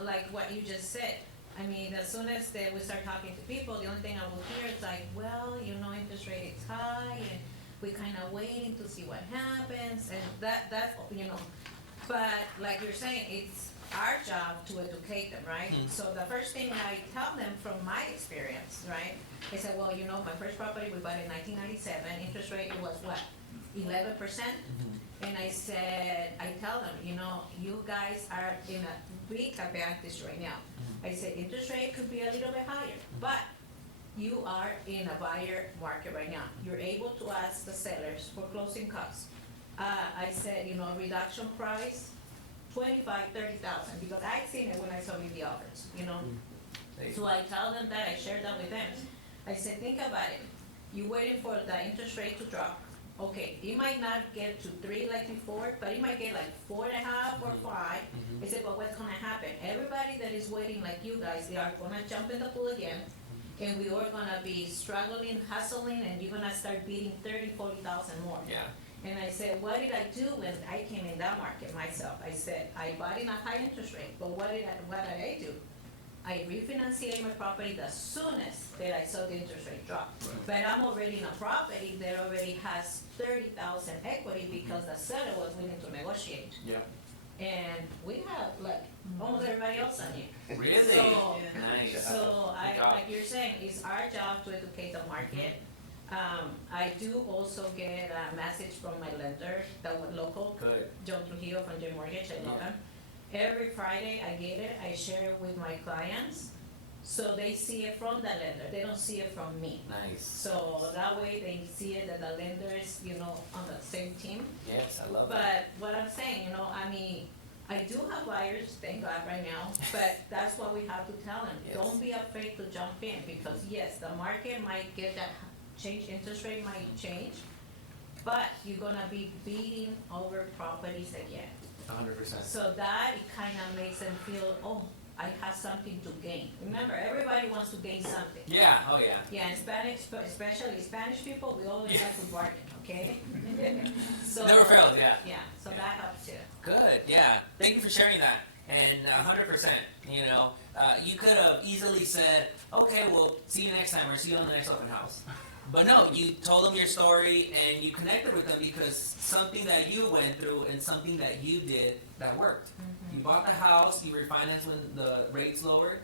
like what you just said, I mean, as soon as we start talking to people, the only thing I will hear is like, well, interest rate is high, and we kind of waiting to see what happens, and that's But like you're saying, it's our job to educate them, right? So the first thing I tell them from my experience, right? I said, well, my first property we bought in 1997, interest rate was what, 11%? And I said, I tell them, you guys are in a big advantage right now. I said, interest rate could be a little bit higher, but you are in a buyer market right now. You're able to ask the sellers for closing costs. I said, reduction price, 25, 30,000, because I've seen it when I submit the offers, So I tell them that, I share that with them. I said, think about it. You're waiting for the interest rate to drop. Okay, it might not get to 3 like before, but it might get like 4.5 or 5. I said, but what's gonna happen? Everybody that is waiting like you guys, they are gonna jump in the pool again, and we are gonna be struggling, hustling, and you're gonna start bidding 30, 40,000 more. Yeah. And I said, what did I do when I came in that market myself? I said, I bought in a high interest rate, but what did I do? I refinanced my property the soonest that I saw the interest rate drop. But I'm already in a property that already has 30,000 equity because the seller was willing to negotiate. Yeah. And we have like almost everybody else on here. Really? So, Nice. so like you're saying, it's our job to educate the market. I do also get a message from my lender, the local, Good. Joe Trujillo from J Mortgage, I love him. Every Friday I get it, I share it with my clients, so they see it from the lender, they don't see it from me. Nice. So that way they see it that the lender is, on the same team. Yes, I love But what I'm saying, I do have buyers, thank God right now, but that's what we have to tell them. Yes. Don't be afraid to jump in, because yes, the market might get that change, interest rate might change, but you're gonna be bidding over properties again. 100%. So that, it kind of makes them feel, oh, I have something to gain. Remember, everybody wants to gain something. Yeah, oh yeah. Yeah, in Spanish, especially Spanish people, we always like to bargain, okay? So Never fails, yeah. Yeah, so that helps too. Good, yeah. Thank you for sharing that. And 100%, you know, you could have easily said, okay, well, see you next time or see you on the next open house. But no, you told them your story and you connected with them because something that you went through and something that you did that worked. You bought the house, you refinanced when the rates lowered,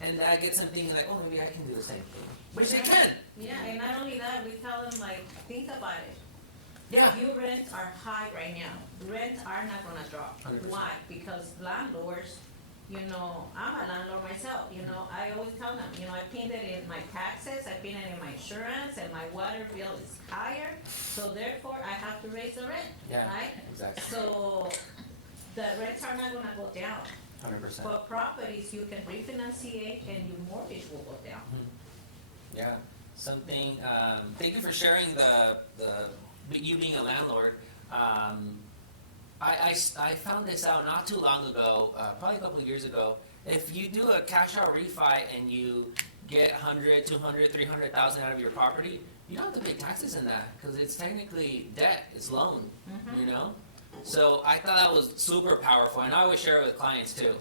and that gets them thinking like, oh, maybe I can do the same thing. Which they can. Yeah, and not only that, we tell them like, think about it. Yeah. Your rents are high right now. Rents are not gonna drop. 100%. Why? Because landlords, you know, I'm a landlord myself, you know, I always tell them, you know, I paid it in my taxes, I paid it in my insurance, and my water bill is higher, so therefore I have to raise the rent, Yeah, right? exactly. So the rents are not gonna go down. 100%. But properties, you can refinance and your mortgage will go down. Yeah. Something, thank you for sharing you being a landlord. I found this out not too long ago, probably a couple of years ago. If you do a cash out refi and you get 100, 200, 300,000 out of your property, you don't have to pay taxes in that because it's technically debt, it's loan, you know? So I thought that was super powerful, and I always share it with clients too.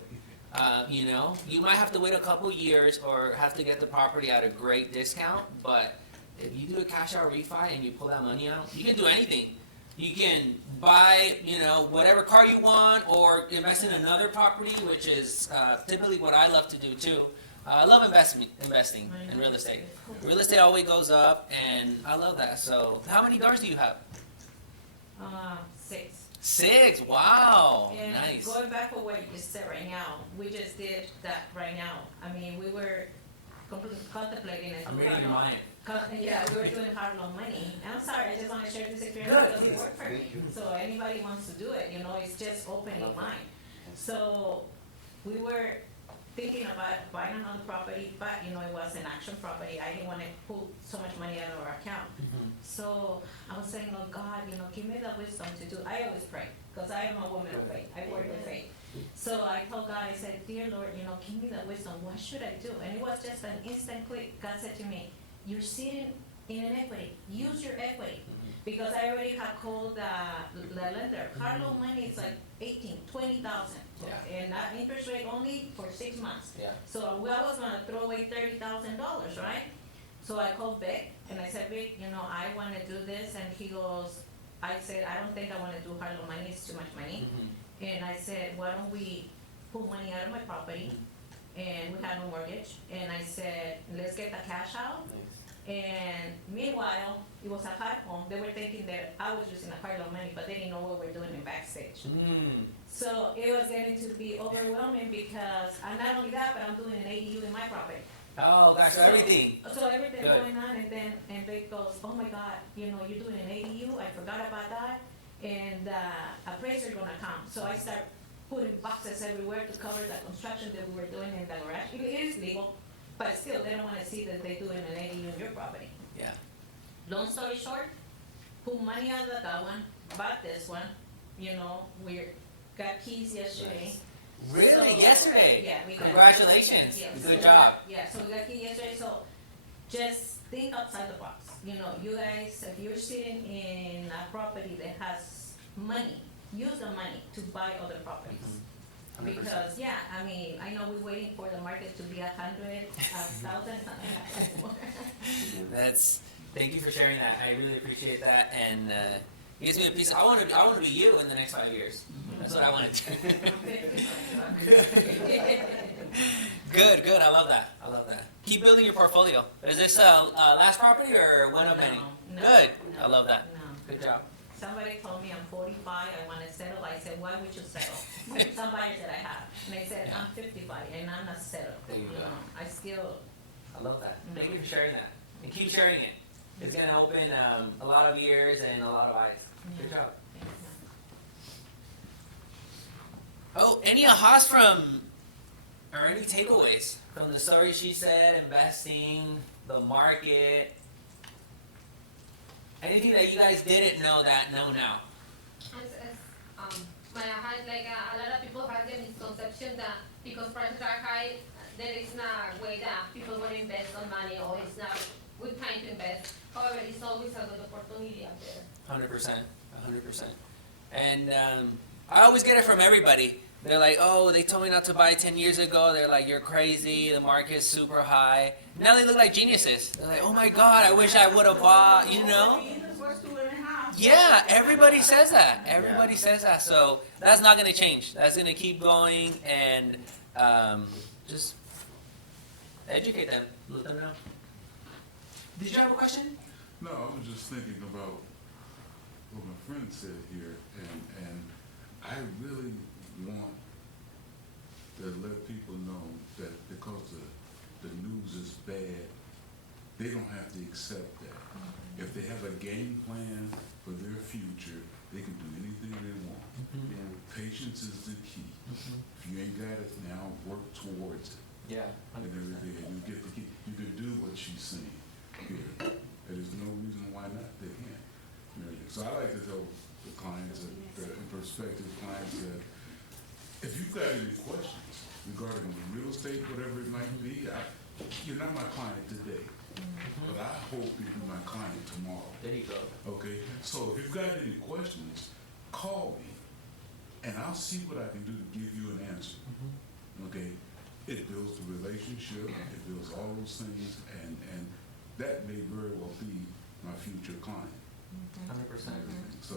You know, you might have to wait a couple years or have to get the property at a great discount, but if you do a cash out refi and you pull that money out, you can do anything. You can buy, you know, whatever car you want or invest in another property, which is typically what I love to do too. I love investing in real estate. Real estate always goes up, and I love that. So how many doors do you have? 6. 6, wow, And nice. going back to what you just said right now, we just did that right now. I mean, we were contemplating it. I'm reading your mind. Yeah, we were doing hard loan money. And I'm sorry, I just want to share this experience because it worked for me. So anybody wants to do it, you know, it's just open your mind. So we were thinking about buying another property, but you know, it was an action property. I didn't want to pull so much money out of our account. So I was saying, oh God, you know, give me the wisdom to do. I always pray because I am a woman of faith. I work with faith. So I told God, I said, dear Lord, you know, give me the wisdom. What should I do? And it was just an instant click. God said to me, you're sitting in an equity. Use your equity. Because I already had called the lender. Car loan money is like 18, 20,000. Yeah. And that interest rate only for 6 months. Yeah. So I was going to throw away $30,000, right? So I called Vic and I said, Vic, you know, I want to do this. And he goes, I said, I don't think I want to do hard loan money. It's too much money. And I said, why don't we pull money out of my property? And we had no mortgage. And I said, let's get the cash out. And meanwhile, it was a hot home. They were thinking that I was using a hard loan money, but they didn't know what we were doing in backstage. So it was getting to be overwhelming because not only that, but I'm doing an ADU in my property. Oh, that's everything. So everything Good. going on, and Vic goes, oh my God, you know, you're doing an ADU. I forgot about that, and appraiser's gonna come. So I start putting boxes everywhere to cover the construction that we were doing in the garage. It is legal, but still, they don't want to see that they're doing an ADU in your property. Yeah. Long story short, pull money out of that one, bought this one. You know, we got keys yesterday. Really? Yesterday? Yeah, we got Congratulations. Yeah, Good so job. Yeah, so we got keys yesterday. So just think outside the box. You know, you guys, if you're sitting in a property that has money, use the money to buy other properties. 100%. Because yeah, I mean, I know we're waiting for the market to be 100, 1,000, something more. Thank you for sharing that. I really appreciate that, and it gives me a piece. I want to be you in the next 5 years. That's what I want to do. Good. I love that. Keep building your portfolio. Is this last property or one of many? No, Good. no, I love that. No. Good job. Somebody told me I'm 45, I want to settle. I said, why would you settle? Somebody said I have. And they said, I'm 55 and I'm not settled. There you go. I still. I love that. Thank you for sharing that. And keep sharing it. It's going to open a lot of ears and a lot of eyes. Good job. Oh, any ahas or any takeaways from the story she said, investing, the market, anything that you guys didn't know that know now? My had like a lot of people have the misconception that because prices are high, there is not a way that people want to invest some money, or it's not good time to invest. However, it's always a good opportunity out there. 100%, 100%. And I always get it from everybody. They're like, oh, they told me not to buy 10 years ago. They're like, you're crazy. The market's super high. Now they look like geniuses. They're like, oh my God, I wish I would have bought, you know? Yeah, everybody says that. Everybody says that. So that's not going to change. That's going to keep going, and just educate them. Let them know. Did you have a question? No, I was just thinking about what my friend said here, and I really want to let people know that because the news is bad, they don't have to accept that. If they have a game plan for their future, they can do anything they want. Patience is the key. If you ain't got it now, work towards it. Yeah. And everything, and you get the key. You can do what she's saying here. There's no reason why not. They can't. You know, so I like to tell the clients, the prospective clients, that if you've got any questions regarding real estate, whatever it might be, you're not my client today, but I hope you'll be my client tomorrow. There you go. Okay? So if you've got any questions, call me, and I'll see what I can do to give you an answer. Okay? It builds the relationship, it builds all those things, and that may very well be my future client. 100%. So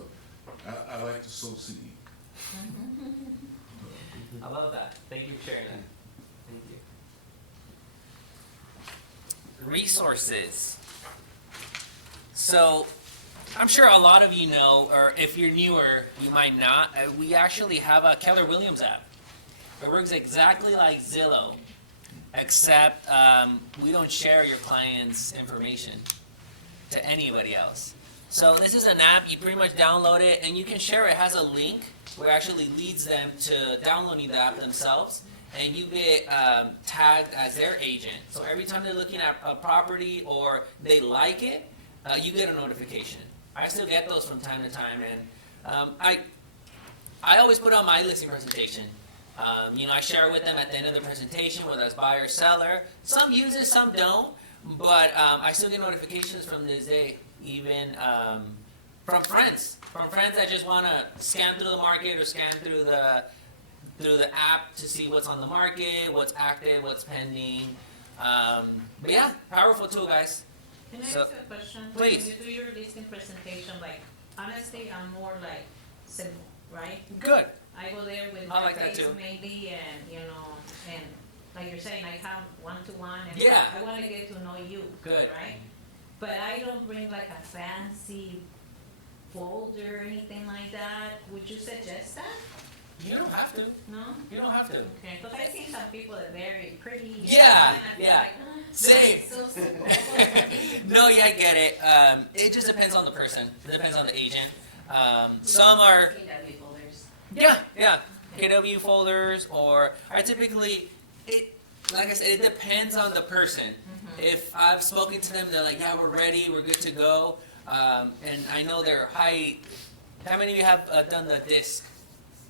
I like to sow seed. I love that. Thank you for sharing that. Thank you. Resources. So, I'm sure a lot of you know, or if you're newer, you might not. We actually have a Keller Williams app. It works exactly like Zillow, except we don't share your client's information to anybody else. So this is an app, you pretty much download it, and you can share it. It has a link where it actually leads them to downloading the app themselves, and you get tagged as their agent. So every time they're looking at a property or they like it, you get a notification. I still get those from time to time, and I always put on my listing presentation. I share with them at the end of the presentation, whether it's buyer or seller. Some use it, some don't, but I still get notifications from this day, even from friends that just want to scan through the market or scan through the app to see what's on the market, what's active, what's pending. But yeah, powerful tool, guys. Can I So, ask a question? please. When you do your listing presentation, like, honestly, I'm more like simple, right? Good. I go there with I my like that face too. maybe, and and like you're saying, I have one-to-one, and Yeah. I want to get to know you, Good. right? But I don't bring like a fancy folder or anything like that. Would you suggest that? You don't have to. No? You don't have to. Okay, because I see some people that are very pretty. Yeah, and I feel yeah. like, Same. so simple. No, yeah, I get it. It just depends on the person. It depends on the agent. Some are, KW folders. yeah, KW folders, or I typically, like I said, it depends on the person. If I've spoken to them, they're like, yeah, we're ready, we're good to go, and I know they're high. How many of you have done the disc?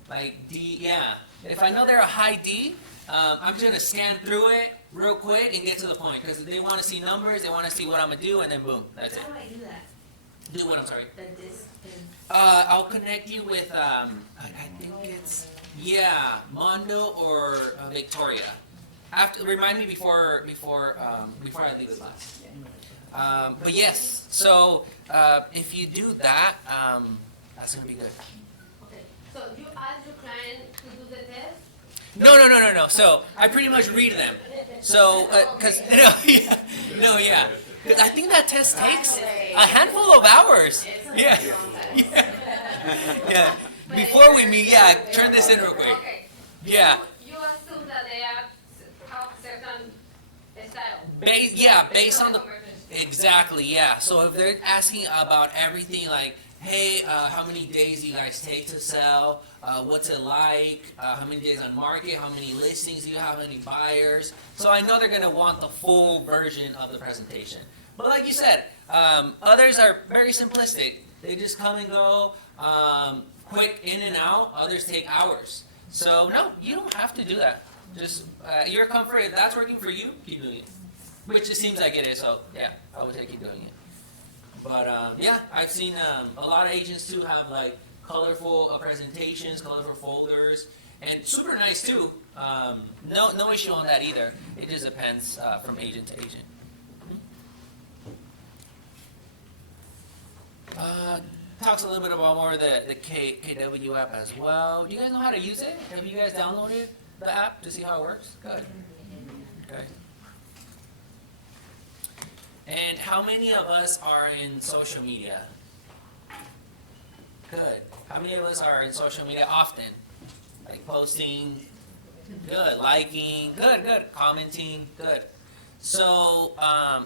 Like D, yeah. If I know they're a high D, I'm just gonna scan through it real quick and get to the point, because they want to see numbers, they want to see what I'm gonna do, and then boom, that's it. How do I do that? Do what? I'm sorry. The disc is. I'll connect you with I think it's Mondo or Victoria. Remind me before I leave the class. But yes, so if you do that, that's gonna be good. Okay, so you ask your client to do the test? No. So I pretty much read them. So, because yeah. 'Cause I think that test takes a handful of hours. Yeah. Yeah. Before we meet, turn this in real quick. Okay. Yeah. You assume that they have certain style. Based on the exactly, yeah. So if they're asking about everything, like, hey, how many days do you guys take to sell? What's it like? How many days on market? How many listings do you have? How many buyers? So I know they're gonna want the full version of the presentation. But like you said, others are very simplistic. They just come and go, quick in and out. Others take hours. So no, you don't have to do that. Just your comfort. If that's working for you, keep doing it. Which it seems like it is. So yeah, I would say keep doing it. But yeah, I've seen a lot of agents too have like colorful presentations, colorful folders, and super nice too. No issue on that either. It just depends from agent to agent. Talks a little bit about more of the KW app as well. Do you guys know how to use it? Have you guys downloaded the app to see how it works? Good. Okay. And how many of us are in social media? Good. How many of us are in social media often? Like posting, good, liking, good, commenting, good. So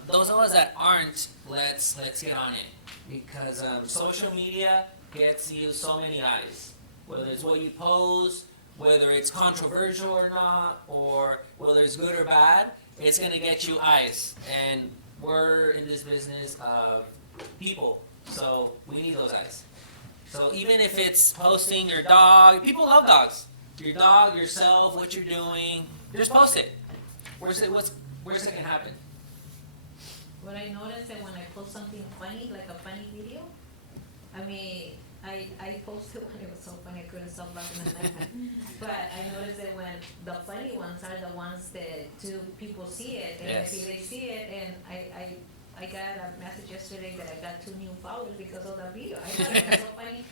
those of us that aren't, let's get on it. Because social media gets you so many eyes. Whether it's what you post, whether it's controversial or not, or whether it's good or bad, it's going to get you eyes. And we're in this business of people, so we need those eyes. So even if it's posting your dog, people love dogs. Your dog, yourself, what you're doing, just post it. Where's it going to happen? What I noticed that when I post something funny, like a funny video, I mean, I posted when it was so funny I couldn't stop laughing at that. But I noticed that when the funny ones are the ones that people see it, and Yes. if they see it, and I got a message yesterday that I got 2 new followers because of that video. I thought it was so funny,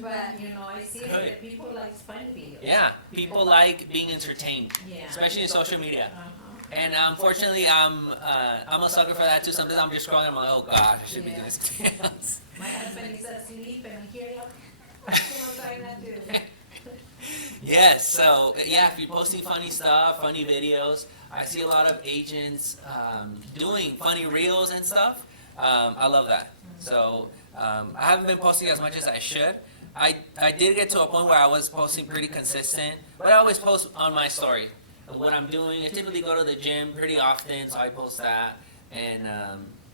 but I see it that people like funny videos. Yeah, people like being entertained, Yeah. especially in social media. And unfortunately, I'm a sucker for that too. Sometimes I'm just scrolling, I'm like, oh God, I should be doing something else. My husband is asleep and I'm here, I'm trying not to. Yes, so yeah, if you're posting funny stuff, funny videos, I see a lot of agents doing funny reels and stuff. I love that. So I haven't been posting as much as I should. I did get to a point where I was posting pretty consistent, but I always post on my story of what I'm doing. I typically go to the gym pretty often, so I post that. And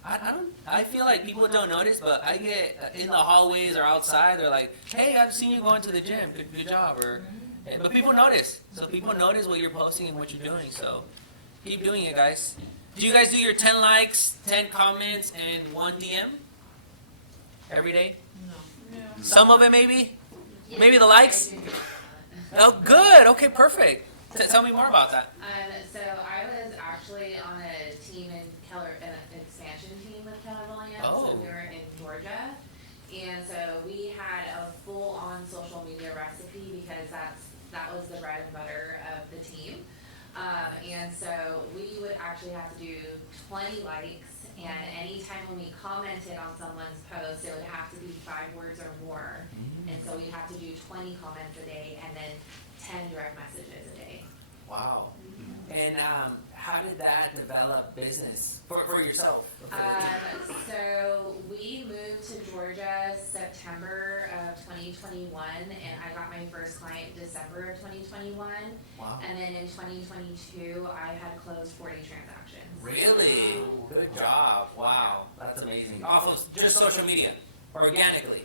I feel like people don't notice, but I get in the hallways or outside, they're like, hey, I've seen you going to the gym, good job. But people notice. So people notice what you're posting and what you're doing, so keep doing it, guys. Do you guys do your 10 likes, 10 comments, and 1 DM every day? No. Some of it maybe? Maybe the likes? Oh, good. Okay, perfect. Tell me more about that. So I was actually on a team in an expansion team with Keller Williams. Oh. So we were in Georgia. And so we had a full-on social media recipe because that was the bread and butter of the team. And so we would actually have to do 20 likes, and anytime when we commented on someone's post, it would have to be 5 words or more. And so we'd have to do 20 comments a day and then 10 direct messages a day. Wow. And how did that develop business for yourself? So we moved to Georgia September of 2021, and I got my first client December of 2021. Wow. And then in 2022, I had closed 40 transactions. Really? Good job. Wow. That's amazing. Off of just social media, organically.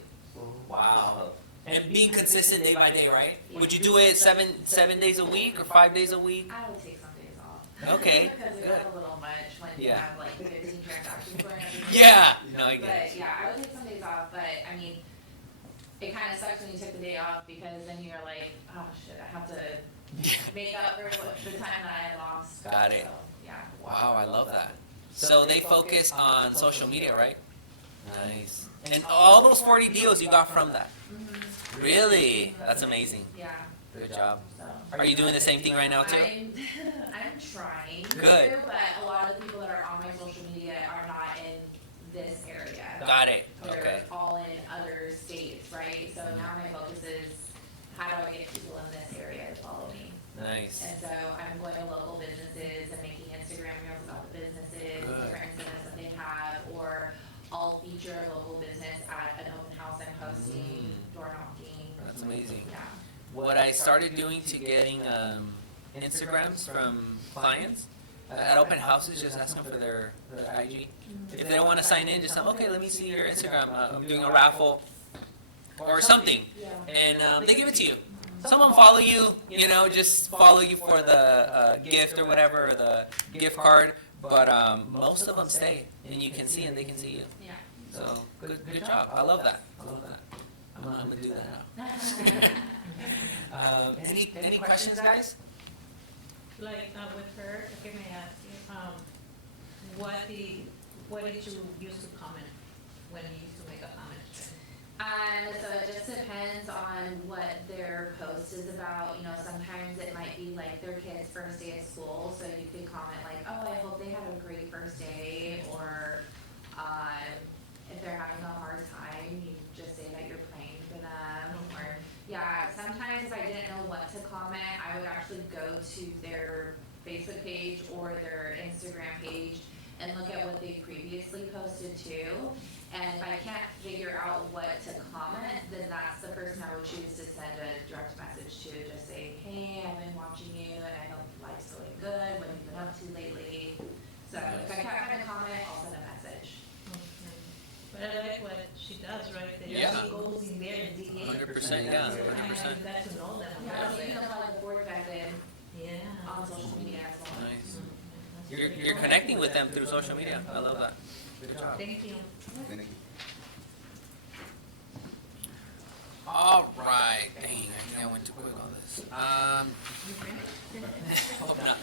Wow. And being consistent day by day, right? Would you do it 7 days a week or 5 days a week? I would take some days off. Okay. Because it got a little much when you have like 15 transactions going on. Yeah. No, I get But it. yeah, I would take some days off, but I mean, it kind of sucks when you took the day off because then you're like, oh shit, I have to make up for the time that I had lost. Got it. So, yeah. Wow, I love that. So they focus on social media, right? Nice. And all those 40 deals you got from that? Really? That's amazing. Yeah. Good job. Are you doing the same thing right now too? I'm trying Good. to, but a lot of the people that are on my social media are not in this area. Got it. They're Okay. all in other states, right? So now my focus is how do I get people in this area to follow me? Nice. And so I'm going to local businesses and making Instagram reels about the businesses, Good. different incentives that they have, or I'll feature a local business at an open house I'm hosting, door knocking. That's amazing. Yeah. What I started doing to getting Instagrams from clients at open houses, just ask them for their IG. If they don't want to sign in, just tell them, okay, let me see your Instagram. I'm doing a raffle or something. And they give it to you. Some follow you, just follow you for the gift or whatever, or the gift card. But most of them stay, and you can see, and they can see you. Yeah. So good job. I love that. I'm gonna do that now. Any questions, guys? Like with her, okay, may I ask you, what did you use to comment when you used to make a comment? So it just depends on what their post is about. Sometimes it might be like their kid's first day of school, so you could comment like, oh, I hope they have a great first day, or if they're having a hard time, you just say that you're praying for them. Or sometimes if I didn't know what to comment, I would actually go to their Facebook page or their Instagram page and look at what they previously posted too. And if I can't figure out what to comment, then that's the person I would choose to send a direct message to. Just say, hey, I've been watching you and I hope life's going good. What have you been up to lately? So if I can't find a comment, I'll send a message. But I like what she does, right? That Yeah. she goes in there and dig in. 100%, yeah, 100%. And got to know them. Yeah, so you know how the board effective Yeah. on social media as well. Nice. You're connecting with them through social media. I love that. Good job. Thank you. Thank you. All right. Dang, I think I went too quick on this. Hope not.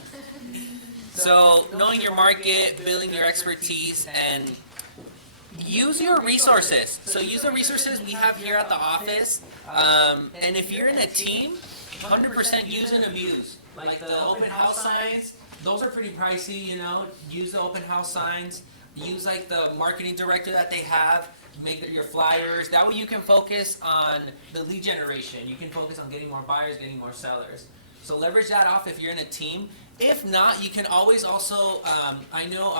So, knowing your market, building your expertise, and use your resources. So, use the resources we have here at the office. And if you're in a team, 100% use and abuse. Like the open house signs, those are pretty pricey, Use the open house signs. Use like the marketing director that they have. Make your flyers. That way you can focus on the lead generation. You can focus on getting more buyers, getting more sellers. So leverage that off if you're in a team. If not, you can always also, I know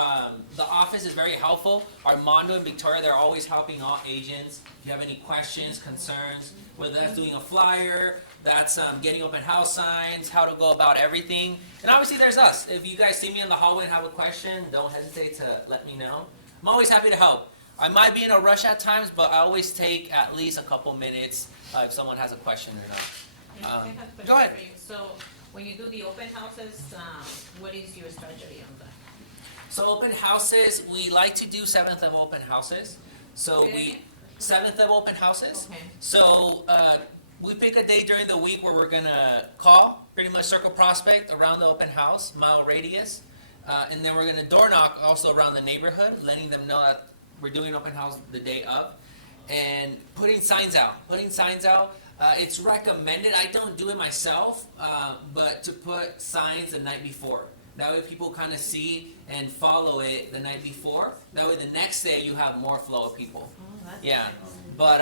the office is very helpful. Armando and Victoria, they're always helping all agents. If you have any questions, concerns, whether that's doing a flyer, that's getting open house signs, how to go about everything. And obviously there's us. If you guys see me in the hallway and have a question, don't hesitate to let me know. I'm always happy to help. I might be in a rush at times, but I always take at least a couple minutes if someone has a question or not. I have a question Go ahead. for you. So when you do the open houses, what is your strategy on that? So open houses, we like to do 7th of open houses. So we 7th of open houses. Okay. So we pick a day during the week where we're gonna call, pretty much circle prospect around the open house, mile radius, and then we're gonna door knock also around the neighborhood, letting them know that we're doing open house the day of, and putting signs out. It's recommended. I don't do it myself, but to put signs the night before. That way people kind of see and follow it the night before. That way the next day you have more flow of people. Yeah. But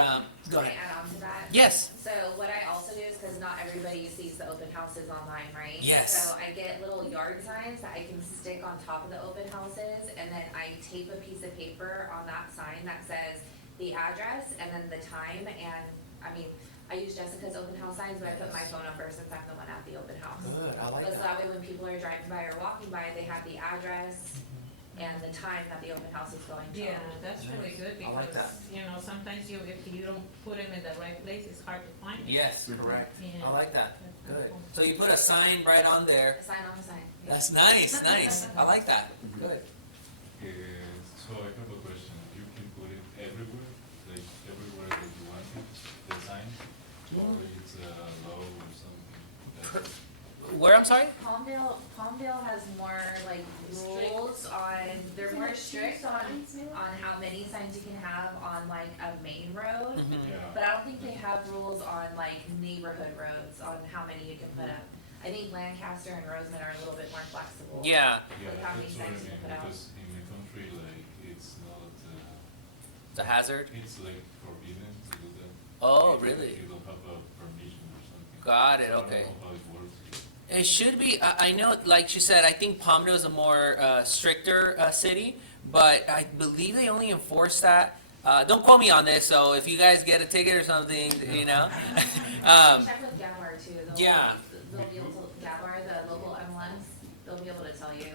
go Can I ahead. add on to that? Yes. So what I also do is, because not everybody sees the open houses online, right? Yes. So I get little yard signs that I can stick on top of the open houses, and then I tape a piece of paper on that sign that says the address and then the time. And I use Jessica's open house signs, but I put my phone number since I'm the one at the open house. Good. I like So that. that way when people are driving by or walking by, they have the address and the time that the open house is going to. Yeah, that's really good I like that. because, sometimes if you don't put them in the right place, it's hard to find them. Yes, correct. Yeah. I like that. Good. So you put a sign right on there. A sign on the sign. That's nice, nice. I like that. Good. So I have a question. You can put it everywhere, like everywhere that you want it, the sign, or it's low or something. Where, I'm sorry? Palmdale has more like rules on, they're more strict on how many signs you can have on like a main road. Mhm. Yeah. But I don't think they have rules on like neighborhood roads on how many you can put up. I think Lancaster and Roseman are a little bit more flexible. Yeah. Yeah, With how many that's what I signs you mean, can put out. because in the country, like, it's not, It's a hazard? it's like forbidden to do that. Oh, If really? You don't have a permission or something. Got it, So I don't okay. know how it works. It should be. I know, like she said, I think Palmdale is a more stricter city, but I believe they only enforce that. Don't quote me on this. So if you guys get a ticket or something, Check with Gawar too. Yeah. They'll be able to, Gawar, the local MLS, they'll be able to tell you.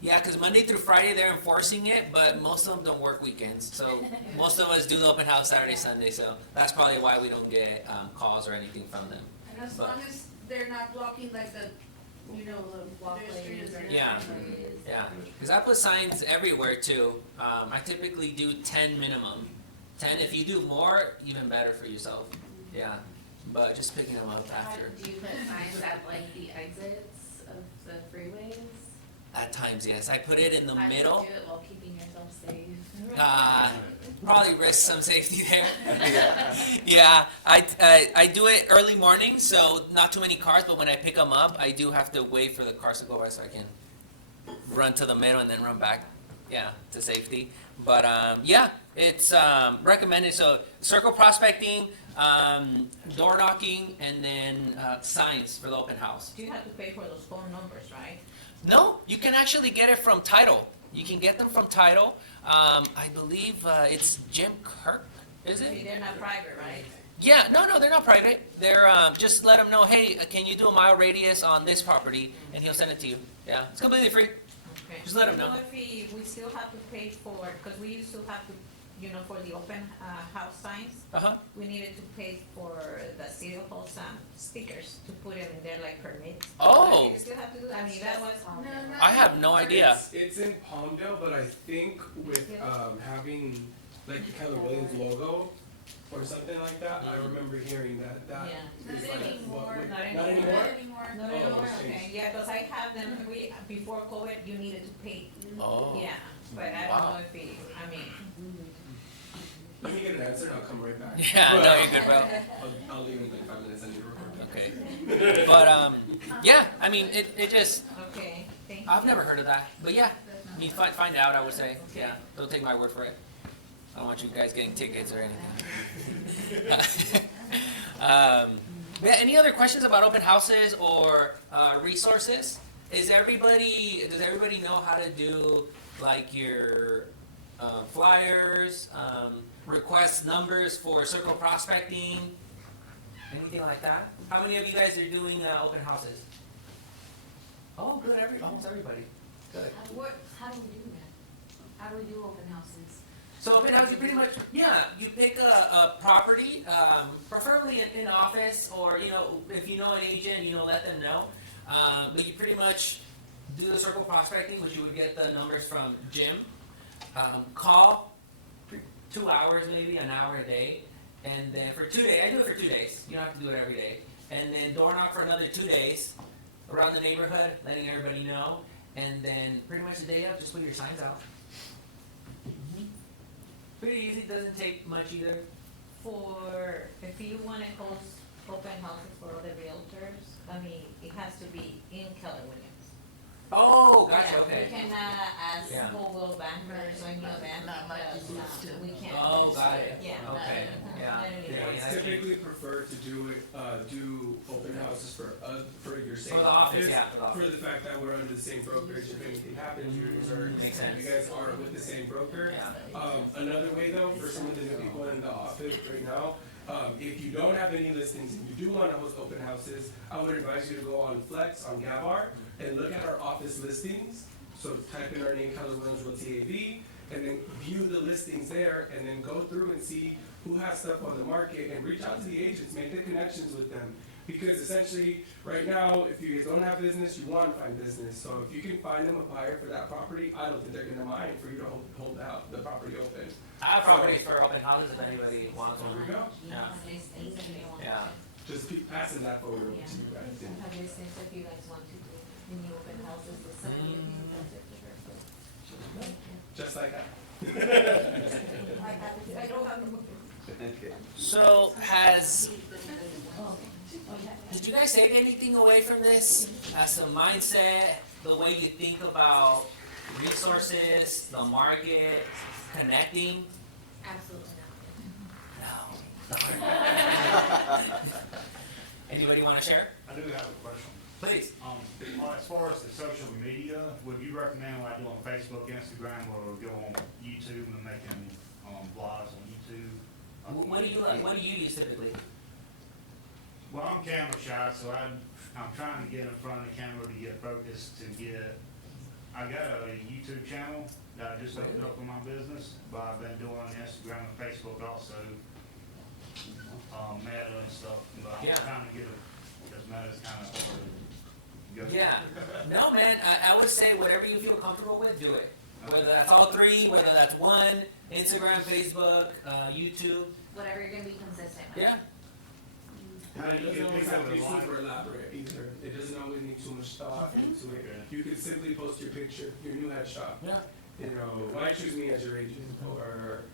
Yeah, because Monday through Friday they're enforcing it, but most of them don't work weekends. So most of us do the open house Saturday, Sunday. So that's probably why we don't get calls or anything from them. And as But- long as they're not blocking like the, you know, the pedestrians or. Yeah. Yeah, because I put signs everywhere too. I typically do 10 minimum. 10, if you do more, even better for yourself. Yeah, but just picking them up after. Do you put signs at like the exits of the freeways? At times, yes. I put it in the How do you middle. do it while keeping yourself safe? Probably risk some safety there. Yeah. Yeah, I do it early morning, so not too many cars, but when I pick them up, I do have to wait for the cars to go by so I can run to the middle and then run back, yeah, to safety. But yeah, it's recommended. So circle prospecting, door knocking, and then signs for the open house. Do you have to pay for those phone numbers, right? No, you can actually get it from title. You can get them from title. I believe it's Jim Kirk, is it? They're not private, right? Yeah, no, they're not private. They're just let him know, hey, can you do a mile radius on this property, and he'll send it to you. Yeah, it's completely free. Okay. Just let 'em know. So if we still have to pay for, because we used to have to, you know, for the open house signs, we needed to pay for the city hall stickers to put them in there like permits. Oh. Do you still have to do that? I mean, that was. I have no idea. It's in Palmdale, but I think with having like the Keller Williams logo or something like that, I remember hearing that Yeah. is Not like anymore. what, Not not anymore. anymore? Not Oh, anymore, it's changed. okay, yeah, because I have them, before COVID, you needed to pay. Oh. Yeah, but I don't know if it, I mean. Let me get an answer and I'll come right back. Yeah, no, you're good, bro. I'll leave in like 5 minutes and you record. Okay. But yeah, I mean, it just. Okay, thank you. I've never heard of that, but yeah, I mean, find out. I would say, yeah. Don't take my word for it. I don't want you guys getting tickets or anything. Yeah, any other questions about open houses or resources? Does everybody know how to do like your flyers, request numbers for circle prospecting, anything like that? How many of you guys are doing open houses? Oh, good. Almost everybody. Good. How do we do that? How do we do open houses? So open house, you pretty much, yeah, you pick a property, preferably in office, or, you know, if you know an agent, you know, let them know. But you pretty much do the circle prospecting, which you would get the numbers from Jim. Call 2 hours, maybe an hour a day. And then for 2 days, I do it for 2 days. You don't have to do it every day. And then door knock for another 2 days around the neighborhood, letting everybody know. And then pretty much the day up, just put your signs out. Pretty easy, doesn't take much either. For, if you want to host open houses for other realtors, I mean, it has to be in Keller Williams. Oh, gotcha, okay. We cannot ask Yeah. Coldwell Bankers or any of that, because we can't. Oh, got it. Yeah. Okay, yeah. Not anymore. Yeah, it's typically preferred to do open houses for your same For the office, yeah, for the fact that we're under the same brokerage. If anything happens, Makes sense. you guys are with the same broker. Another way though, for some of the new people in the office right now, if you don't have any listings and you do want to host open houses, I would advise you to go on Flex on Gavar and look at our office listings. So type in our name, Keller Williams Realty AV, and then view the listings there, and then go through and see who has stuff on the market and reach out to the agents, make the connections with them. Because essentially, right now, if you guys don't have business, you want to find business. So if you can find them a buyer for that property, I don't think they're gonna mind for you to hold out the property open. I have properties for open houses if anybody wants one. There we go. Yeah. Yeah. Just keep passing that forward to you guys. Have this thing, so if you guys want to do any open houses with somebody, that's it. Just like that. I don't have no. Okay. So did you guys take anything away from this? As a mindset, the way you think about resources, the market, connecting? Absolutely No. Anybody want to share? I do have a question. Please. As far as the social media, would you recommend like doing Facebook, Instagram, or go on YouTube and making blogs on YouTube? What do you like? What do you use typically? Well, I'm camera shy, so I'm trying to get in front of the camera to get focused I got a YouTube channel that I just opened up for my business, but I've been doing Instagram and Facebook also, Meta and stuff, but I'm Yeah. trying to get Because now it's kind of hard to go. Yeah. No, man, I would say whatever you feel comfortable with, do it. Whether that's all three, whether that's one, Instagram, Facebook, YouTube. Whatever you're gonna be consistent with. Yeah. And it doesn't always have to be super elaborate either. It doesn't always need too much thought into it. You could simply post your picture, your new headshot. Yeah. You know, why choose me as your agent, or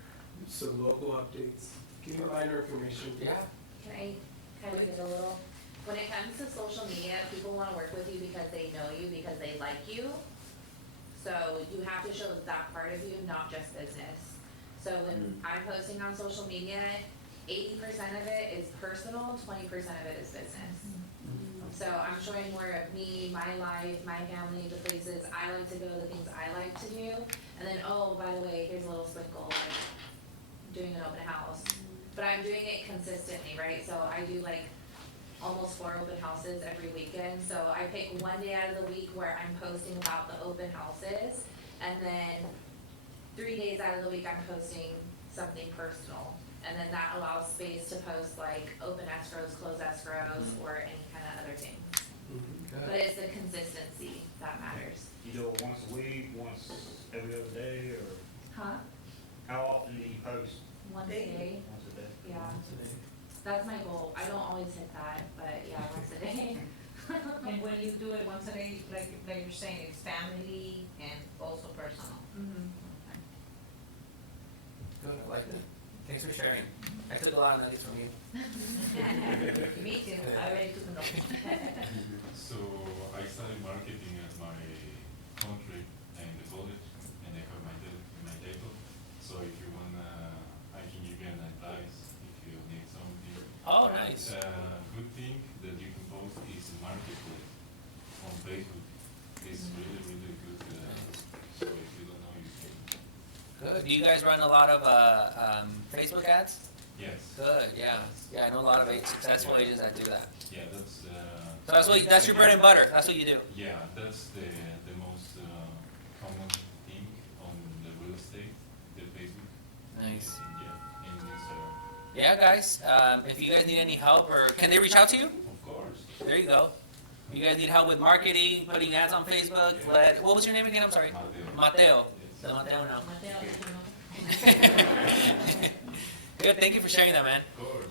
some local updates. Give me minor information. Yeah. Can I kind of get a little, when it comes to social media, people wanna work with you because they know you, because they like you. So you have to show that part of you, not just business. So when I'm posting on social media, 80% of it is personal, 20% of it is business. So I'm showing more of me, my life, my family, the places I like to go, the things I like to do. And then, oh, by the way, here's a little sprinkle, like doing an open house. But I'm doing it consistently, right? So I do like almost 4 open houses every weekend. So I pick one day out of the week where I'm posting about the open houses. And then 3 days out of the week, I'm posting something personal. And then that allows space to post like open escrows, closed escrows, or any kind of other thing. But it's the consistency that matters. You do it once a week, once every other day, or Huh? how often do you post? Once a day? Once a day? Yeah. That's my goal. I don't always hit that, but yeah, once a day. And when you do it once a day, like you're saying, it's family and also personal. Mhm. Good, I like that. Thanks for sharing. I took a lot of notes from you. Me too, I already took a note. So I studied marketing at my country and the college, and I have my title. So if you wanna, I can give you an advice if you need something. Oh, nice. Good thing that you can post is marketplace on Facebook. It's really, really good. So if you don't know, you can. Good. Do you guys run a lot of Facebook ads? Yes. Good, yeah. Yeah, I know a lot of successful agents that do that. Yeah, that's. So that's your bread and butter. That's what you do. Yeah, that's the most common thing on the real estate, the Facebook. Nice. Yeah, and Instagram. Yeah, guys. If you guys need any help, or can they reach out to you? Of course. There you go. You guys need help with marketing, putting ads on Facebook. What was your name again? I'm sorry. Mateo. So Mateo now. Good. Thank you for sharing that, man. Of course.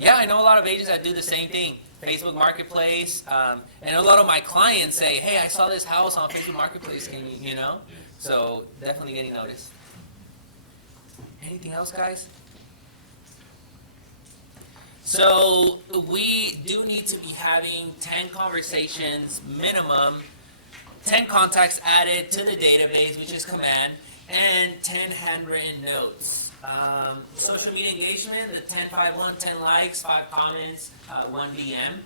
Yeah, I know a lot of agents that do the same thing. Facebook Marketplace, and a lot of my clients say, "Hey, I saw this house on Facebook Marketplace. Can you know?" So definitely getting noticed. Anything else, guys? So we do need to be having 10 conversations minimum, 10 contacts added to the database, which is command, and 10 handwritten notes. Social media engagement, the 10-5-1, 10 likes, 5 comments, 1 DM.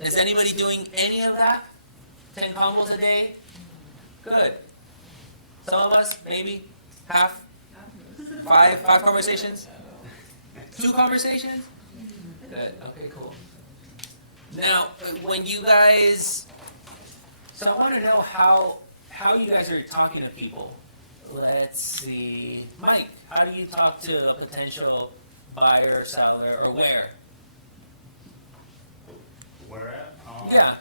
Is anybody doing any of that? 10 combos a day? Good. Some of us, maybe half? 5 conversations? 2 conversations? Good. Okay, cool. Now, when you guys, so I want to know how you guys are talking to people. Let's see, Mike, how do you talk to a potential buyer or seller, or where? Where at? Yeah.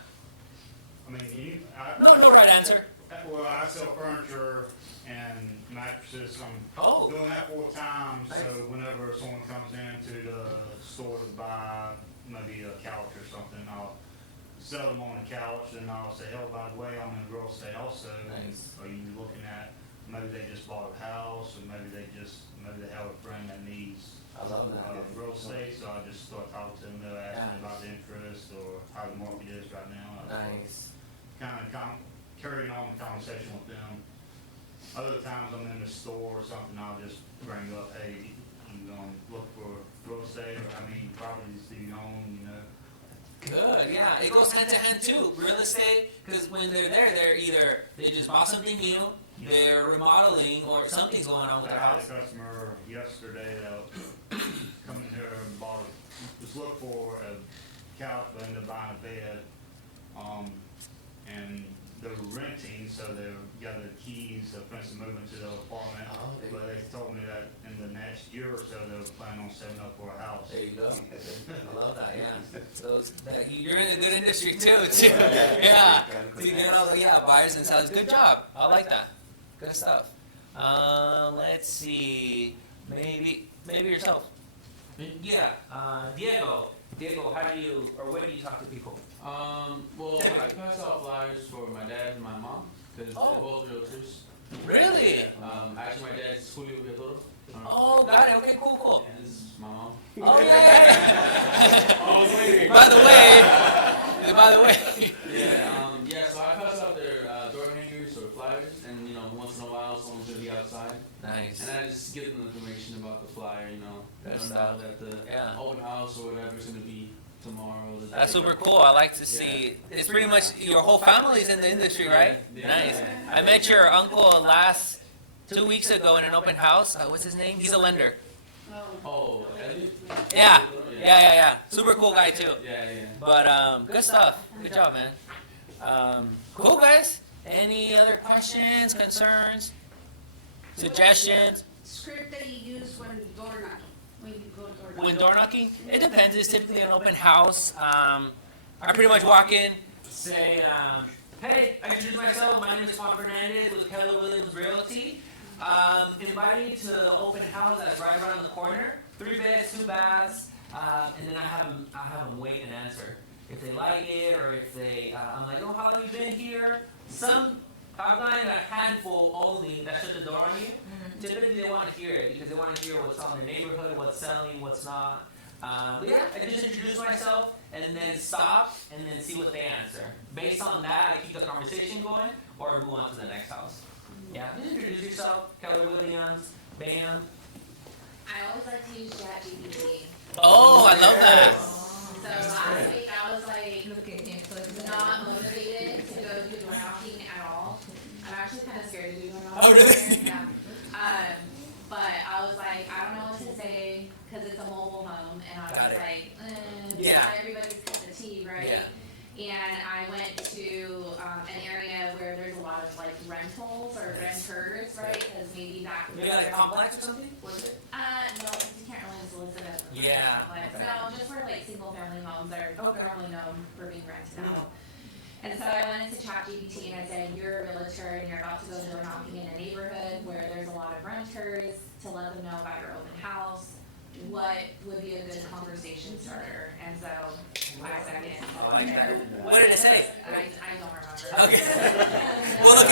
I mean, No right answer. Well, I sell furniture and mattresses. I'm doing that full time. Nice. So whenever someone comes into the store to buy maybe a couch or something, I'll sell them on the couch, and I'll say, "Oh, by the way, I'm in real estate also. Nice. Are you looking at maybe they just bought a house, or maybe they have a friend that needs real estate?" So I just start talking to them. They'll ask me about the interest or how the market is right now. Nice. Kind of carrying on the conversation with them. Other times I'm in the store or something, I'll just bring up, "Hey, you gonna look for real estate, or how many properties do you own?" You know. Good, yeah. It goes hand to hand too. Real estate, because when they're there, they just bought something new, they're remodeling, or something's going on with their I had house. a customer yesterday that come in here and was looking for a couch, but ended up buying a bed. And they're renting, so they've got the keys, they're supposed to move into the apartment. But they told me that in the next year or so, they're planning on setting up for a house. There you go. I love that, yeah. You're in a good industry too. Yeah. So you get all the buyers and sellers. Good job. I like that. Good stuff. Let's see. Maybe yourself. Yeah. Diego, how do you, or when do you talk to people? Well, I pass out flyers for my dad and my mom, because they're both realtors. Really? Actually, my dad's Julio Villatoro. Oh, got it. Okay, cool. And this is my mom. Oh, yeah. By the way. Yeah, so I pass out their door hangers or flyers, and, once in a while, someone's going to be outside. Nice. And I just give them information about the flyer, Good let them stuff. know that the open house or whatever is going to be tomorrow. That's super cool. I like to see. It's pretty much your whole family's in the industry, right? Yeah. Nice. I met your uncle 2 weeks ago in an open house. What's his name? He's a lender. Oh, Eddie? Yeah. Super cool guy too. Yeah. But good stuff. Good job, man. Cool, guys. Any other questions, concerns, suggestions? Script that you use when door knocking, when you go door knocking. When door knocking, it depends. It's typically an open house. I pretty much walk in, say, hey, I introduce myself. My name is Juan Fernandez with KWAV Realty. Inviting you to the open house that's right around the corner. 3 beds, 2 baths, and then I have them wait and answer. If they like it, or if they, I'm like, oh, how long you been here? I've gotten a handful only that shut the door on you. Typically they want to hear it because they want to hear what's on their neighborhood, what's selling, what's not. But yeah, I just introduce myself and then stop and then see what they answer. Based on that, I keep the conversation going or move on to the next house. Yeah, just introduce yourself, Kelly Williams, bam. I always like to use ChatGPT. Oh, I love that. So last week I was like not motivated to go do door knocking at all. I'm actually kind of scared to do door knocking. Oh, really? Yeah. But I was like, I don't know what to say because it's a mobile home, and I was like, not everybody's cup of tea, right? Yeah. And I went to an area where there's a lot of like rentals or renters, right? Because maybe that could be like a complex or something? Was it? No, because you can't really solicit it. Yeah. Complex. Okay. No, just where like single family homes are normally known for being rented out. And so I went into ChatGPT and I said, you're a realtor and you're about to go door knocking in a neighborhood where there's a lot of renters, to let them know about your open house. What would be a good conversation starter? And so I said, what did it say? I don't remember. Okay. We'll look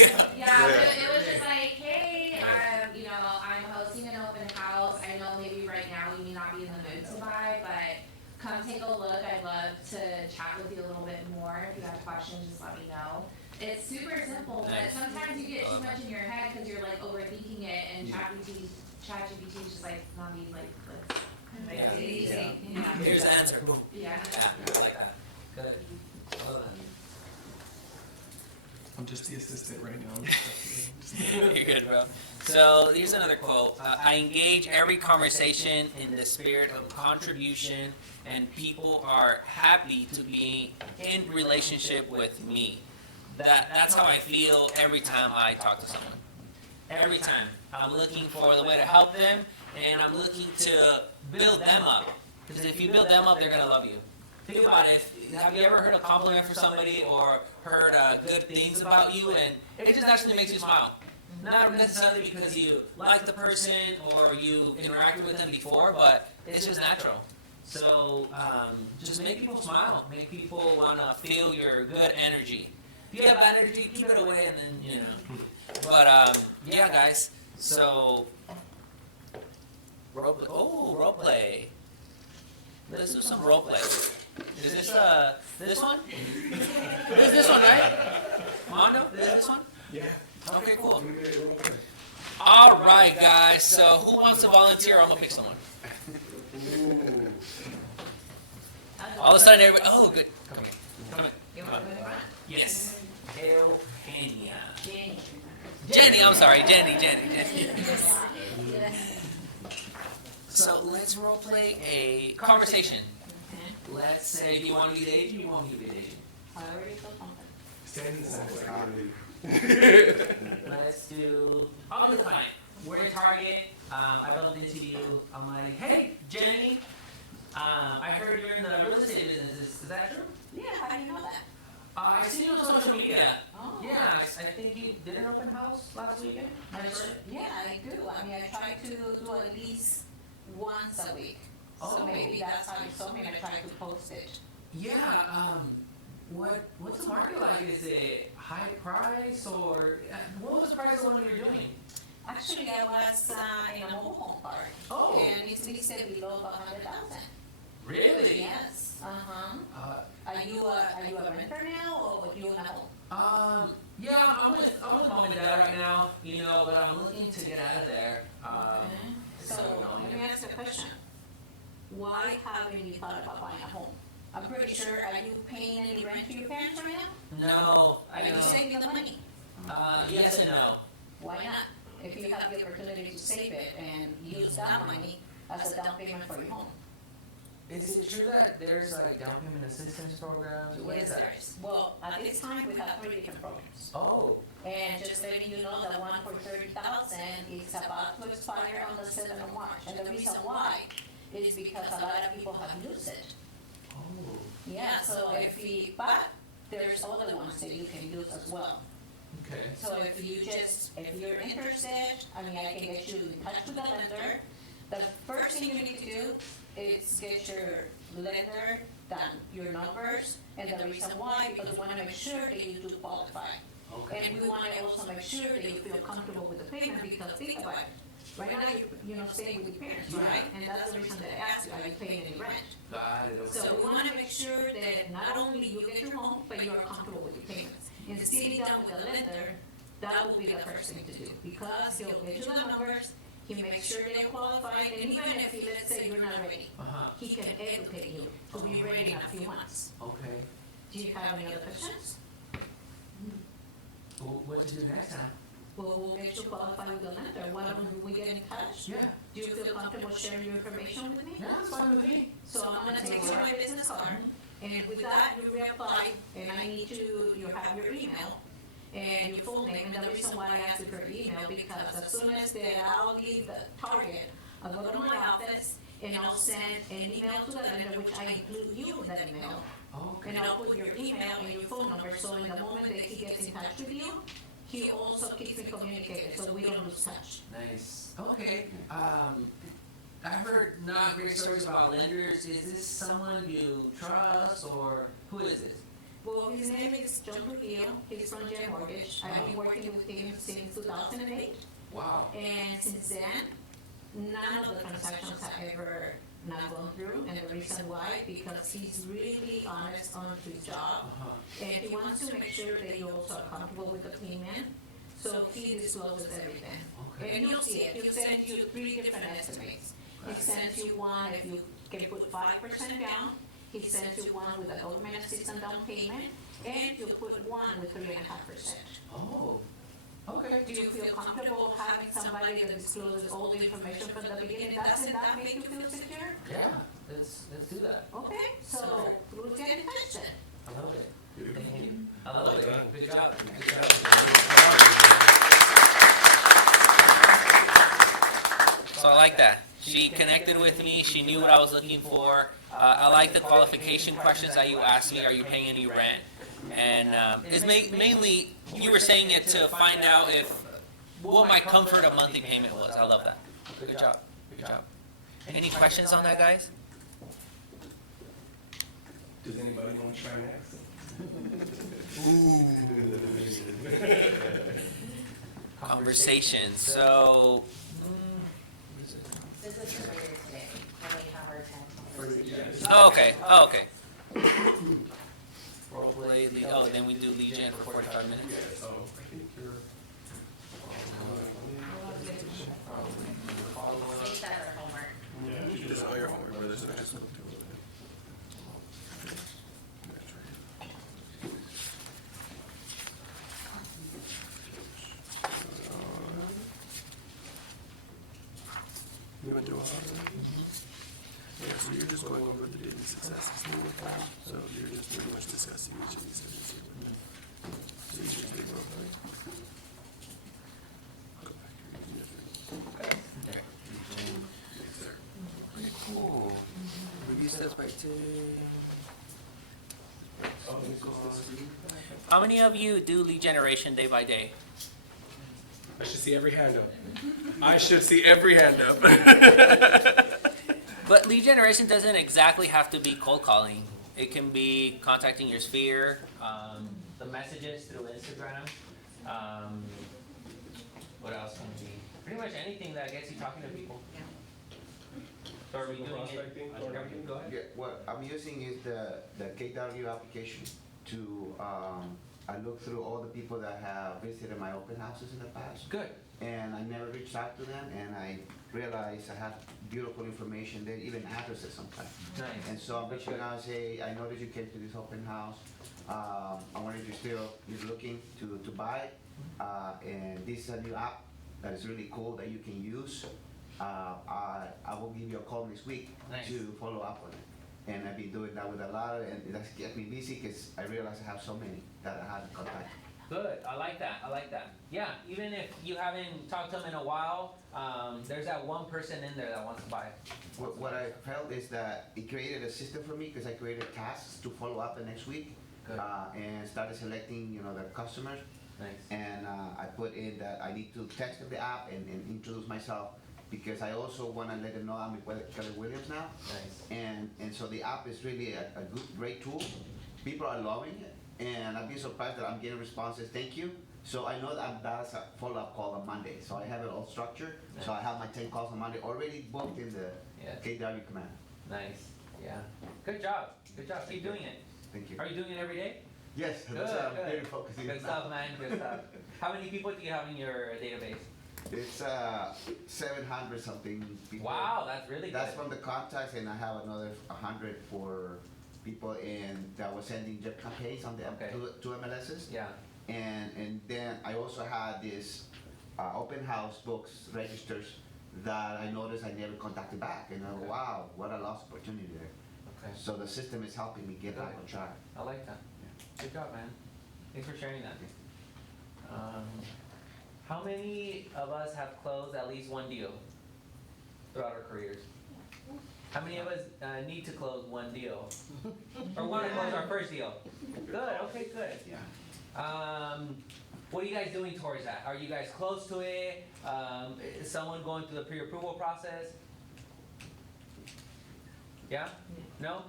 it up. Yeah, it was just like, hey, I'm hosting an open house. I know maybe right now you may not be in the mood to buy, but come take a look. I'd love to chat with you a little bit more. If you have questions, just let me know. It's super simple, but sometimes you get too much in your head because you're like overthinking it, and ChatGPT is just like not be like it's easy. Yeah. Here's the answer. Yeah. I like that. Good. I love that. I'm just the assistant right now. You're good, bro. So here's another quote. I engage every conversation in the spirit of contribution, and people are happy to be in relationship with me. That's how I feel every time I talk to someone. Every time. I'm looking for the way to help them, and I'm looking to build them up. Because if you build them up, they're going to love you. Think about it. Have you ever heard a compliment from somebody or heard good things about you, and it just actually makes you smile? Not necessarily because you like the person or you interacted with them before, but it's just natural. So just make people smile. Make people want to feel your good energy. If you have bad energy, keep it away, and then, But, yeah, guys. So, role play. Let's do some role play. Is this, this one? This is this one, right? Mondo, is this one? Yeah. Okay, cool. All right, guys. So, who wants to volunteer? I'm gonna pick someone. All of a sudden, everybody. Oh, good. Come here. Yes. Eugenia. Jenny, I'm sorry. Jenny. So let's role play a conversation. Let's say, do you want to be the agent or you want me to be the agent? I already feel confident. Stand in the center. Let's do, I'll do the client. We're in Target. I bumped into you. I'm like, hey, Jenny. I heard you're in the real estate business. Is that true? Yeah, how do you know that? I seen you on social media. Oh. Yeah, I think you did an open house last weekend. Yeah, I do. I mean, I try to do at least once a week. Oh. So maybe that's how you saw me, and I try to post it. Yeah. What's the market like? Is it high price or what was the price of the one you were doing? Actually, I was in a mobile home park. Oh. And it's listed below 100,000. Really? Yes. Are you a renter now, or do you own a home? Yeah, I'm with mom and dad right now, you know, but I'm looking to get out of there. So let me ask you a question. Why haven't you thought about buying a home? I'm pretty sure, are you paying any rent to your parents right now? No, I Are you know. saving the money? Yes and no. Why not? If you have the opportunity to save it and use that money as a down payment for your home. Is it true that there's like down payment assistance programs? What is Yes, that? there is. Well, at this time, we have 3 different programs. Oh, And just letting you know, the one for 30,000 is about to expire on the 7th of March. And the reason why is because a lot of people have used it. oh, Yeah, so but there's other ones that you can use as well. okay. So if you're interested, I mean, I can get you in touch with the lender. The first thing you need to do is get your lender done, your numbers, and the reason why, because we want to make sure that you do qualify. Okay. And we want to also make sure that you feel comfortable with the payment, because think about it. Right now, you're staying with your parents, right? And that's the reason that I asked you, are you paying any rent? Got it, okay. So we want to make sure that not only you get your home, but you are comfortable with your payments. And sitting down with the lender, that will be the first thing to do, because he'll get you the numbers, he makes sure they're qualified, and even if let's say you're not ready, he can educate you to be ready in a few months. Okay. Do you have any other questions? What to do next time? Well, we'll get you qualified with the lender. Why don't we get in touch? Yeah. Do you feel comfortable sharing your information with me? Yeah, that's fine with me. So I'm gonna take your business card, and with that, you reapply, and I need you have your email and your full name, and the reason why I asked you for email, because as soon as that I'll leave the Target, I'll go to my office, and I'll send an email to the lender, which I include you in that email. Okay. And I'll put your email and your phone number, so in the moment that he gets in touch with you, he also keeps me communicated, so we don't lose touch. Nice. Okay. I heard not great stories about lenders. Is this someone you trust, or who is this? Well, his name is John Trujillo. He's from J Mortgage. I've been working with him since 2008. Wow. And since then, none of the transactions have ever not gone through. And the reason why, because he's really honest on his job. And he wants to make sure that you also are comfortable with the payment. So he discloses everything. Okay. And you'll see it. He'll send you 3 different estimates. He sends you one if you can put 5% down. He sends you one with a government assistance down payment. And you put one with 3.5%. Oh. Okay. Do you feel comfortable having somebody that discloses all the information from the beginning? Doesn't that make you feel secure? Yeah. Let's do that. Okay, so we'll get in touch then. I love it. Thank you. I love it. Good job. Good job. So I like that. She connected with me. She knew what I was looking for. I like the qualification questions that you asked me. Are you paying any rent? And it's mainly, you were saying it to find out what my comfort of monthly payment was. I love that. Good job. Good job. Any questions on that, guys? Does anybody want to try next? Conversation. So. This is for later today, when we have our 10. Oh, okay. Oh, okay. Role play. Then we do lead gen for 45 minutes. Yeah. Oh, I think you're. Save that for homework. Yeah. You just your homework, but there's something to it. You went through all of them? Yeah, so you're just going over the daily successes. So you're just pretty much discussing each of these things. Cool. Release that by How many of you do lead generation day by day? I should see every hand up. I should see every hand up. But lead generation doesn't exactly have to be cold calling. It can be contacting your sphere, the messages through Instagram. What else can it be? Pretty much anything that gets you talking to people. So are we doing it? Go ahead. Yeah, what I'm using is the KWAV application to, I look through all the people that have visited my open houses in the past. Good. And I never reached out to them, and I realized I have beautiful information there, even addresses sometimes. Nice. And so I'm reaching out and say, I noticed you came to this open house. I wonder if you're looking to buy it. And this is a new app that is really cool that you can use. I will give you a call next week to follow up on it. And I've been doing that with a lot, and that's kept me busy because I realize I have so many that I haven't contacted. Good. I like that. Yeah, even if you haven't talked to them in a while, there's that one person in there that wants to buy it. What I felt is that it created a system for me because I created tasks to follow up the next week. And started selecting, the customers. Nice. And I put in that I need to text the app and introduce myself because I also want to let them know I'm with Kelly Williams now. Nice. And so the app is really a great tool. People are loving it. And I've been surprised that I'm getting responses, thank you. So I know that that's a follow-up call on Monday. So I have it all structured. Nice. So I have my 10 calls on Monday already booked in the KW command. Nice. Yeah. Good job. Keep doing it. Thank you. Are you doing it every day? Yes. Good. That's what I'm very focusing Good on. stuff, man. Good stuff. How many people do you have in your database? It's 700 something people. Wow, that's really good. That's from the contacts, and I have another 100 for people that was sending job campaigns on the two MLSs. Yeah. And then I also had this open house books registers that I noticed I never contacted back, and I go, wow, what a lost opportunity there. Okay. So the system is helping me get back on track. I like that. Good job, man. Thanks for sharing that. How many of us have closed at least one deal throughout our careers? How many of us need to close one deal? Or want to close our first deal? Good, okay, good. Yeah. What are you guys doing towards that? Are you guys close to it? Is someone going through the pre-approval process? Yeah? No?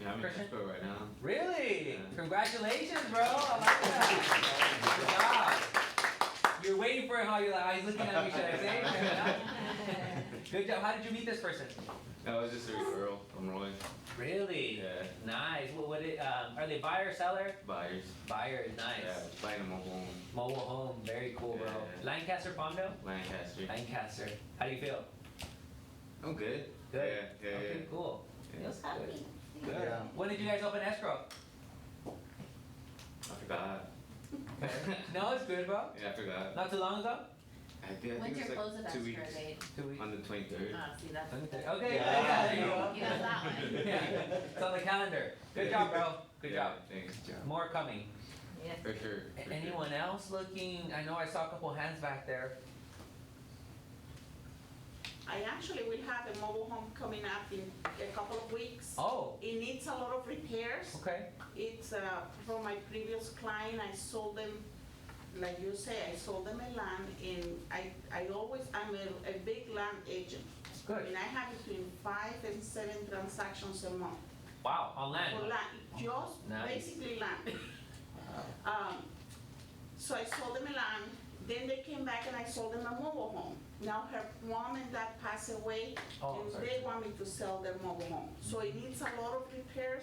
Yeah, I'm in Christian? Expo right now. Really? Yeah. Congratulations, bro. I like that. Good job. You're waiting for him. How you're like, he's looking at me. Should I say it? Good job. How did you meet this person? That was just a referral from Roy. Really? Yeah. Nice. Are they buyer or seller? Buyers. Buyer, nice. Yeah, buying a mobile home. Mobile home, very cool, bro. Yeah. Lancaster, Palmdale? Lancaster. Lancaster. How do you feel? I'm good. Good. Yeah. Okay, cool. Yeah. Feels happy. Good. Yeah. When did you guys open escrow? I forgot. No, it's good, bro. Yeah, I forgot. Not too long ago? I think When's it's your like close of 2 escrow weeks. date? 2 weeks. On the 23rd. See, that's. Okay, Yeah. yeah, there you go. You got that one. Yeah, it's on the calendar. Good job, bro. Good Yeah, job. Thanks. More coming. Yes. For sure. For Anyone else looking? I know I saw a couple hands back there. I actually will have a mobile home coming up in a couple of weeks. Oh, It needs a lot of repairs. okay. It's from my previous client. I sold them, like you say, I sold them a land, and I'm a big land agent. Good. And I have between 5 and 7 transactions a month. Wow, on land. For land, just Nice. basically land. So I sold them a land, then they came back and I sold them a mobile home. Now her mom and dad passed away, Oh, and sorry. they want me to sell their mobile home. So it needs a lot of repairs,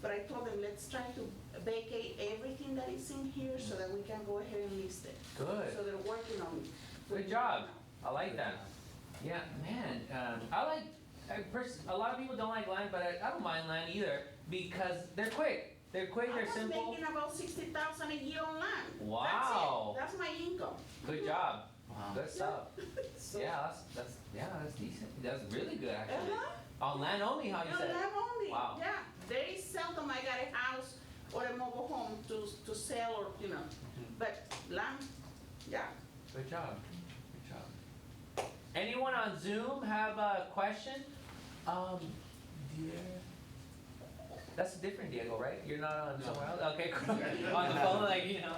but I told them, let's try to vacate everything that is in here so that we can go ahead and list it. Good. So they're working on it. Good job. I like that. Yeah, man. A lot of people don't like land, but I don't mind land either because they're quick. They're quick. They're I was simple. making about 60,000 a year on land. Wow. That's it. That's my income. Good job. Wow. Good stuff. So- Yeah, that's decent. That's really good actually. Uh-huh. On land only, how you No, said? land only. Wow. Yeah, very seldom I got a house or a mobile home to sell or, you know. But land, yeah. Good job. Good job. Anyone on Zoom have a question? That's a different Diego, right? You're not on somewhere else? Okay, cool. On the phone, like, you know.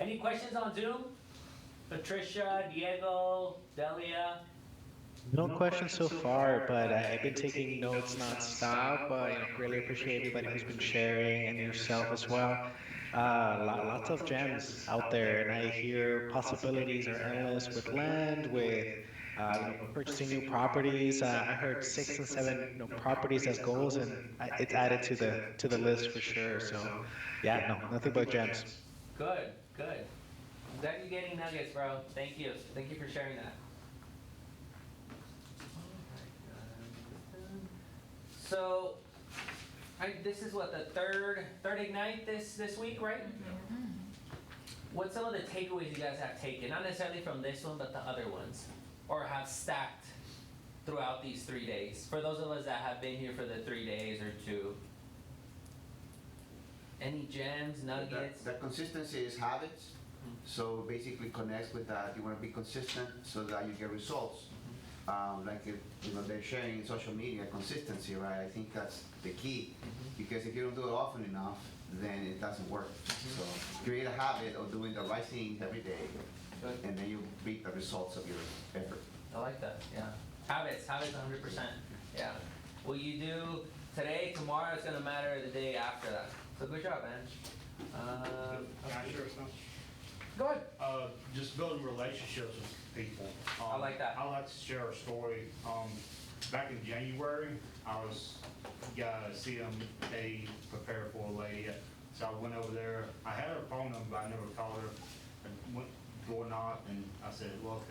Any questions on Zoom? Patricia, Diego, Delia? No questions so far, but I've been taking notes nonstop. Really appreciate everybody who's been sharing and yourself as well. Lots of gems out there, and I hear possibilities are endless with land, with purchasing new properties. I heard 6 and 7 properties as goals, and it's added to the list for sure. So, yeah, no, nothing but gems. Good, good. I'm glad you're getting nuggets, bro. Thank you. Thank you for sharing that. So, this is what, the third Ignite this week, right? What's some of the takeaways you guys have taken? Not necessarily from this one, but the other ones. Or have stacked throughout these 3 days. For those of us that have been here for the 3 days or 2. Any gems, nuggets? The consistency is habits. So basically connects with that. You want to be consistent so that you get results. They're sharing in social media, consistency, right? I think that's the key, because if you don't do it often enough, then it doesn't work. So create a habit of doing the right things every day, and then you reap the results of your effort. I like that, yeah. Habits 100%. Yeah. What you do today, tomorrow, is going to matter the day after that. So good job, man. Can I share something? Go ahead. Just building relationships with people. I like that. I like to share a story. Back in January, I was got a CMA prepared for a lady. So I went over there. I had her phone number, but I never called her. I went door knocked and I said, look,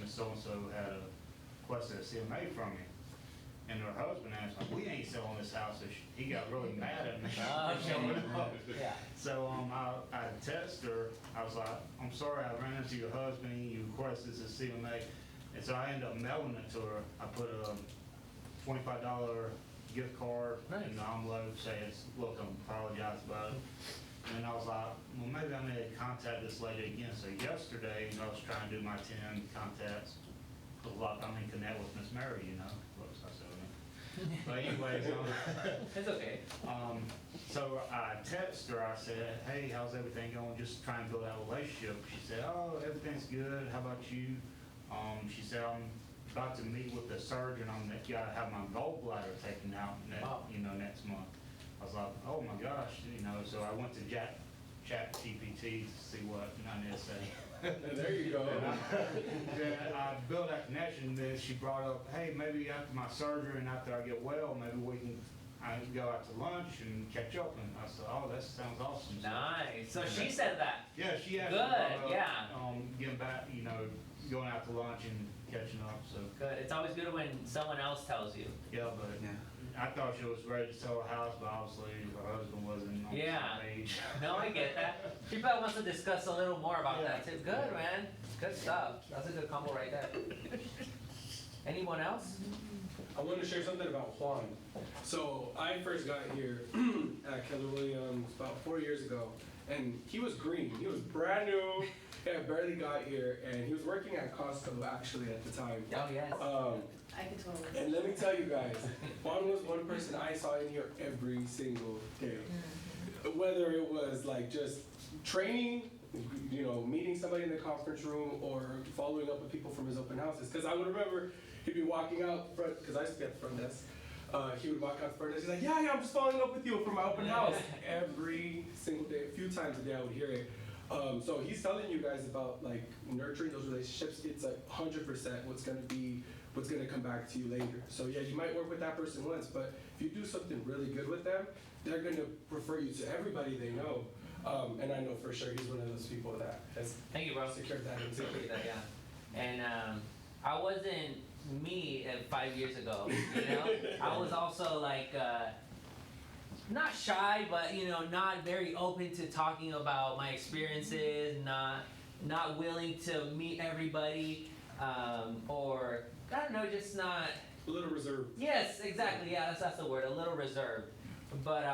Miss So-and-so had requested a CMA from me. And her husband asked, like, we ain't selling this house. So he got really mad at me. Yeah. So I texted her. I was like, I'm sorry, I ran into your husband. You requested this CMA. And so I ended up mailing it to her. I put a $25 gift card in the envelope saying, look, I apologize about it. And I was like, well, maybe I need to contact this lady again. So yesterday, I was trying to do my 10 contacts. I'm in connect with Miss Mary, you know. Whoops, I said it. But anyways, it's okay. So I texted her. I said, hey, how's everything going? Just trying to build that relationship. She said, oh, everything's good. How about you? She said, I'm about to meet with the surgeon. I'm got to have my gallbladder taken out next month. I was like, oh my gosh, So I went to Chat GPT to see what I need to say. There you go. I built that connection. Then she brought up, hey, maybe after my surgery and after I get well, maybe I can go out to lunch and catch up. And I said, oh, that sounds awesome. Nice. So she said that. Yeah, she actually good. brought up, Yeah. Getting back, going out to lunch and catching up. So good. It's always good when someone else tells you. Yeah, but I thought she was ready to sell a house, but obviously her husband wasn't on the same page. No, I get that. She probably wants to discuss a little more about that too. Good, man. Good stuff. That's a good combo right there. Anyone else? I want to share something about Juan. So I first got here at Keller Williams about 4 years ago, and he was green. He was brand new. He had barely got here, and he was working at Costco actually at the time. Oh yes. I can totally. And let me tell you guys, Juan was one person I saw in here every single day. Whether it was like just training, meeting somebody in the conference room, or following up with people from his open houses. Because I would remember he'd be walking out front, because I used to be at the front desk. He would walk out the front desk. He's like, yeah, I'm just following up with you from my open house. Every single day, a few times a day I would hear it. So he's telling you guys about like nurturing those relationships. It's like 100% what's gonna come back to you later. So yeah, you might work with that person once, but if you do something really good with them, they're gonna refer you to everybody they know. And I know for sure he's one of those people that has secured that into that, yeah. And I wasn't me 5 years ago, I was also like not shy, but not very open to talking about my experiences, not willing to meet everybody, or I don't know, just not. A little reserved. Yes, exactly. Yeah, that's the word. A little reserved. But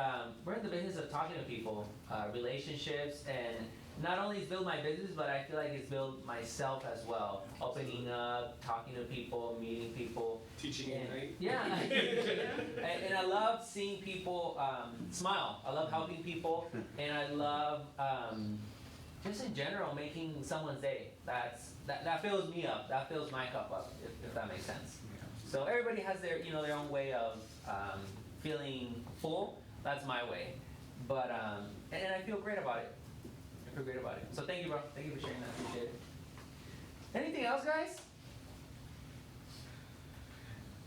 we're in the business of talking to people, relationships, and not only it's built my business, but I feel like it's built myself as well. Opening up, talking to people, meeting people. Teaching you, right? Yeah. and I love seeing people smile. I love helping people, and I love just in general making someone's day. That fills me up. That fills my cup up, if that makes sense. So everybody has their their own way of feeling full. That's my way. But and I feel great about it. I feel great about it. So thank you, bro. Thank you for sharing that. Appreciate it. Anything else, guys?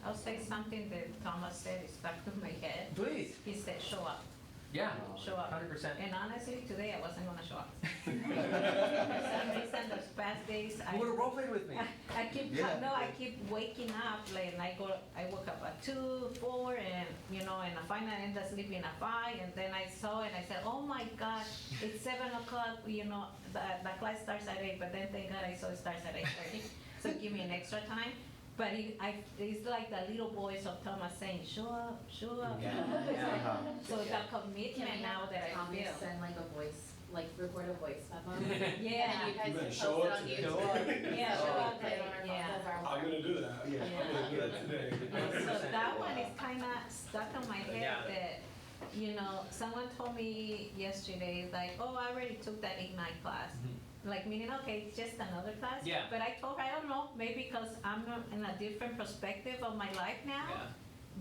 I'll say something that Thomas said, it stuck to my head. Please. He said, show up. Yeah. Show up. 100%. And honestly, today I wasn't gonna show up. For some reason, those past days, You would have role played with me. I keep waking up late, and I woke up at 2, 4, and and I finally ended up sleeping at 5, and then I saw it, and I said, oh my God, it's 7 o'clock, the class starts at 8, but then thank God I saw it starts at 8:30, so give me an extra time. But it's like the little voice of Thomas saying, show up, show up. Yeah. So the commitment now that I feel. Send like a voice, like record a voice memo. Yeah. And you guys You better can show post it up on today. YouTube. Show up. Yeah, Show show up, up put it on today, our yeah. phones, our I'm gonna do that. Yeah. I'm gonna do that today. So that one is kind of stuck on my head Yeah. that, someone told me yesterday, like, oh, I already took that Ignite class. Like, meaning, okay, it's just another class. Yeah. But I told her, I don't know, maybe because I'm in a different perspective of my life now.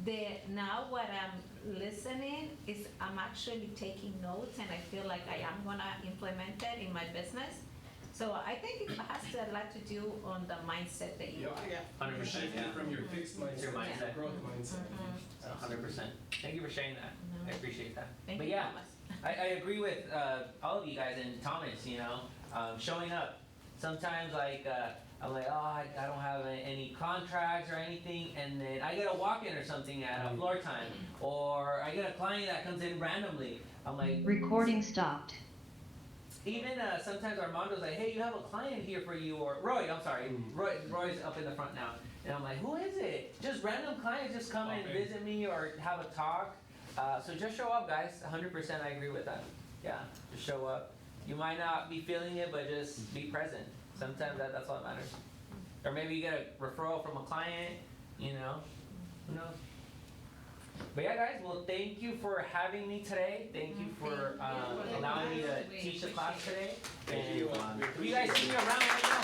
That now what I'm listening is I'm actually taking notes, and I feel like I am gonna implement it in my business. So I think it has a lot to do on the mindset that you are. 100%. Shifting from your fixed mindset Your to mindset. your growth mindset. 100%. Thank you for sharing that. I appreciate that. Thank But you, yeah, Thomas. I agree with all of you guys and Thomas, showing up. Sometimes I'm like, oh, I don't have any contracts or anything, and then I get a walk-in or something at a floor time, or I get a client that comes in randomly. I'm like, Recording stopped. even sometimes Armando's like, hey, you have a client here for you, or Roy, I'm sorry, Roy's up in the front now, and I'm like, who is it? Just random clients just come and visit me or have a talk. So just show up, guys. 100%, I agree with that. Yeah, just show up. You might not be feeling it, but just be present. Sometimes that's all that matters. Or maybe you get a referral from a client, who knows? But yeah, guys, well, thank you for having me today. Thank you for allowing me to teach the class today. Thank you. If you guys see me around, let me know.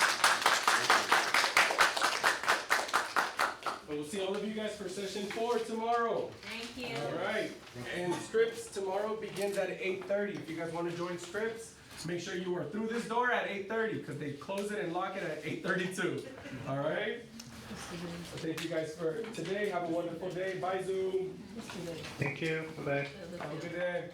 We'll see all of you guys for session 4 tomorrow. Thank you. All right. And Scripts tomorrow begins at 8:30. If you guys want to join Scripts, make sure you are through this door at 8:30 because they close it and lock it at 8:32. All right? So thank you guys for today. Have a wonderful day. Bye, Zoom. Thank you. Bye-bye. Have a good day.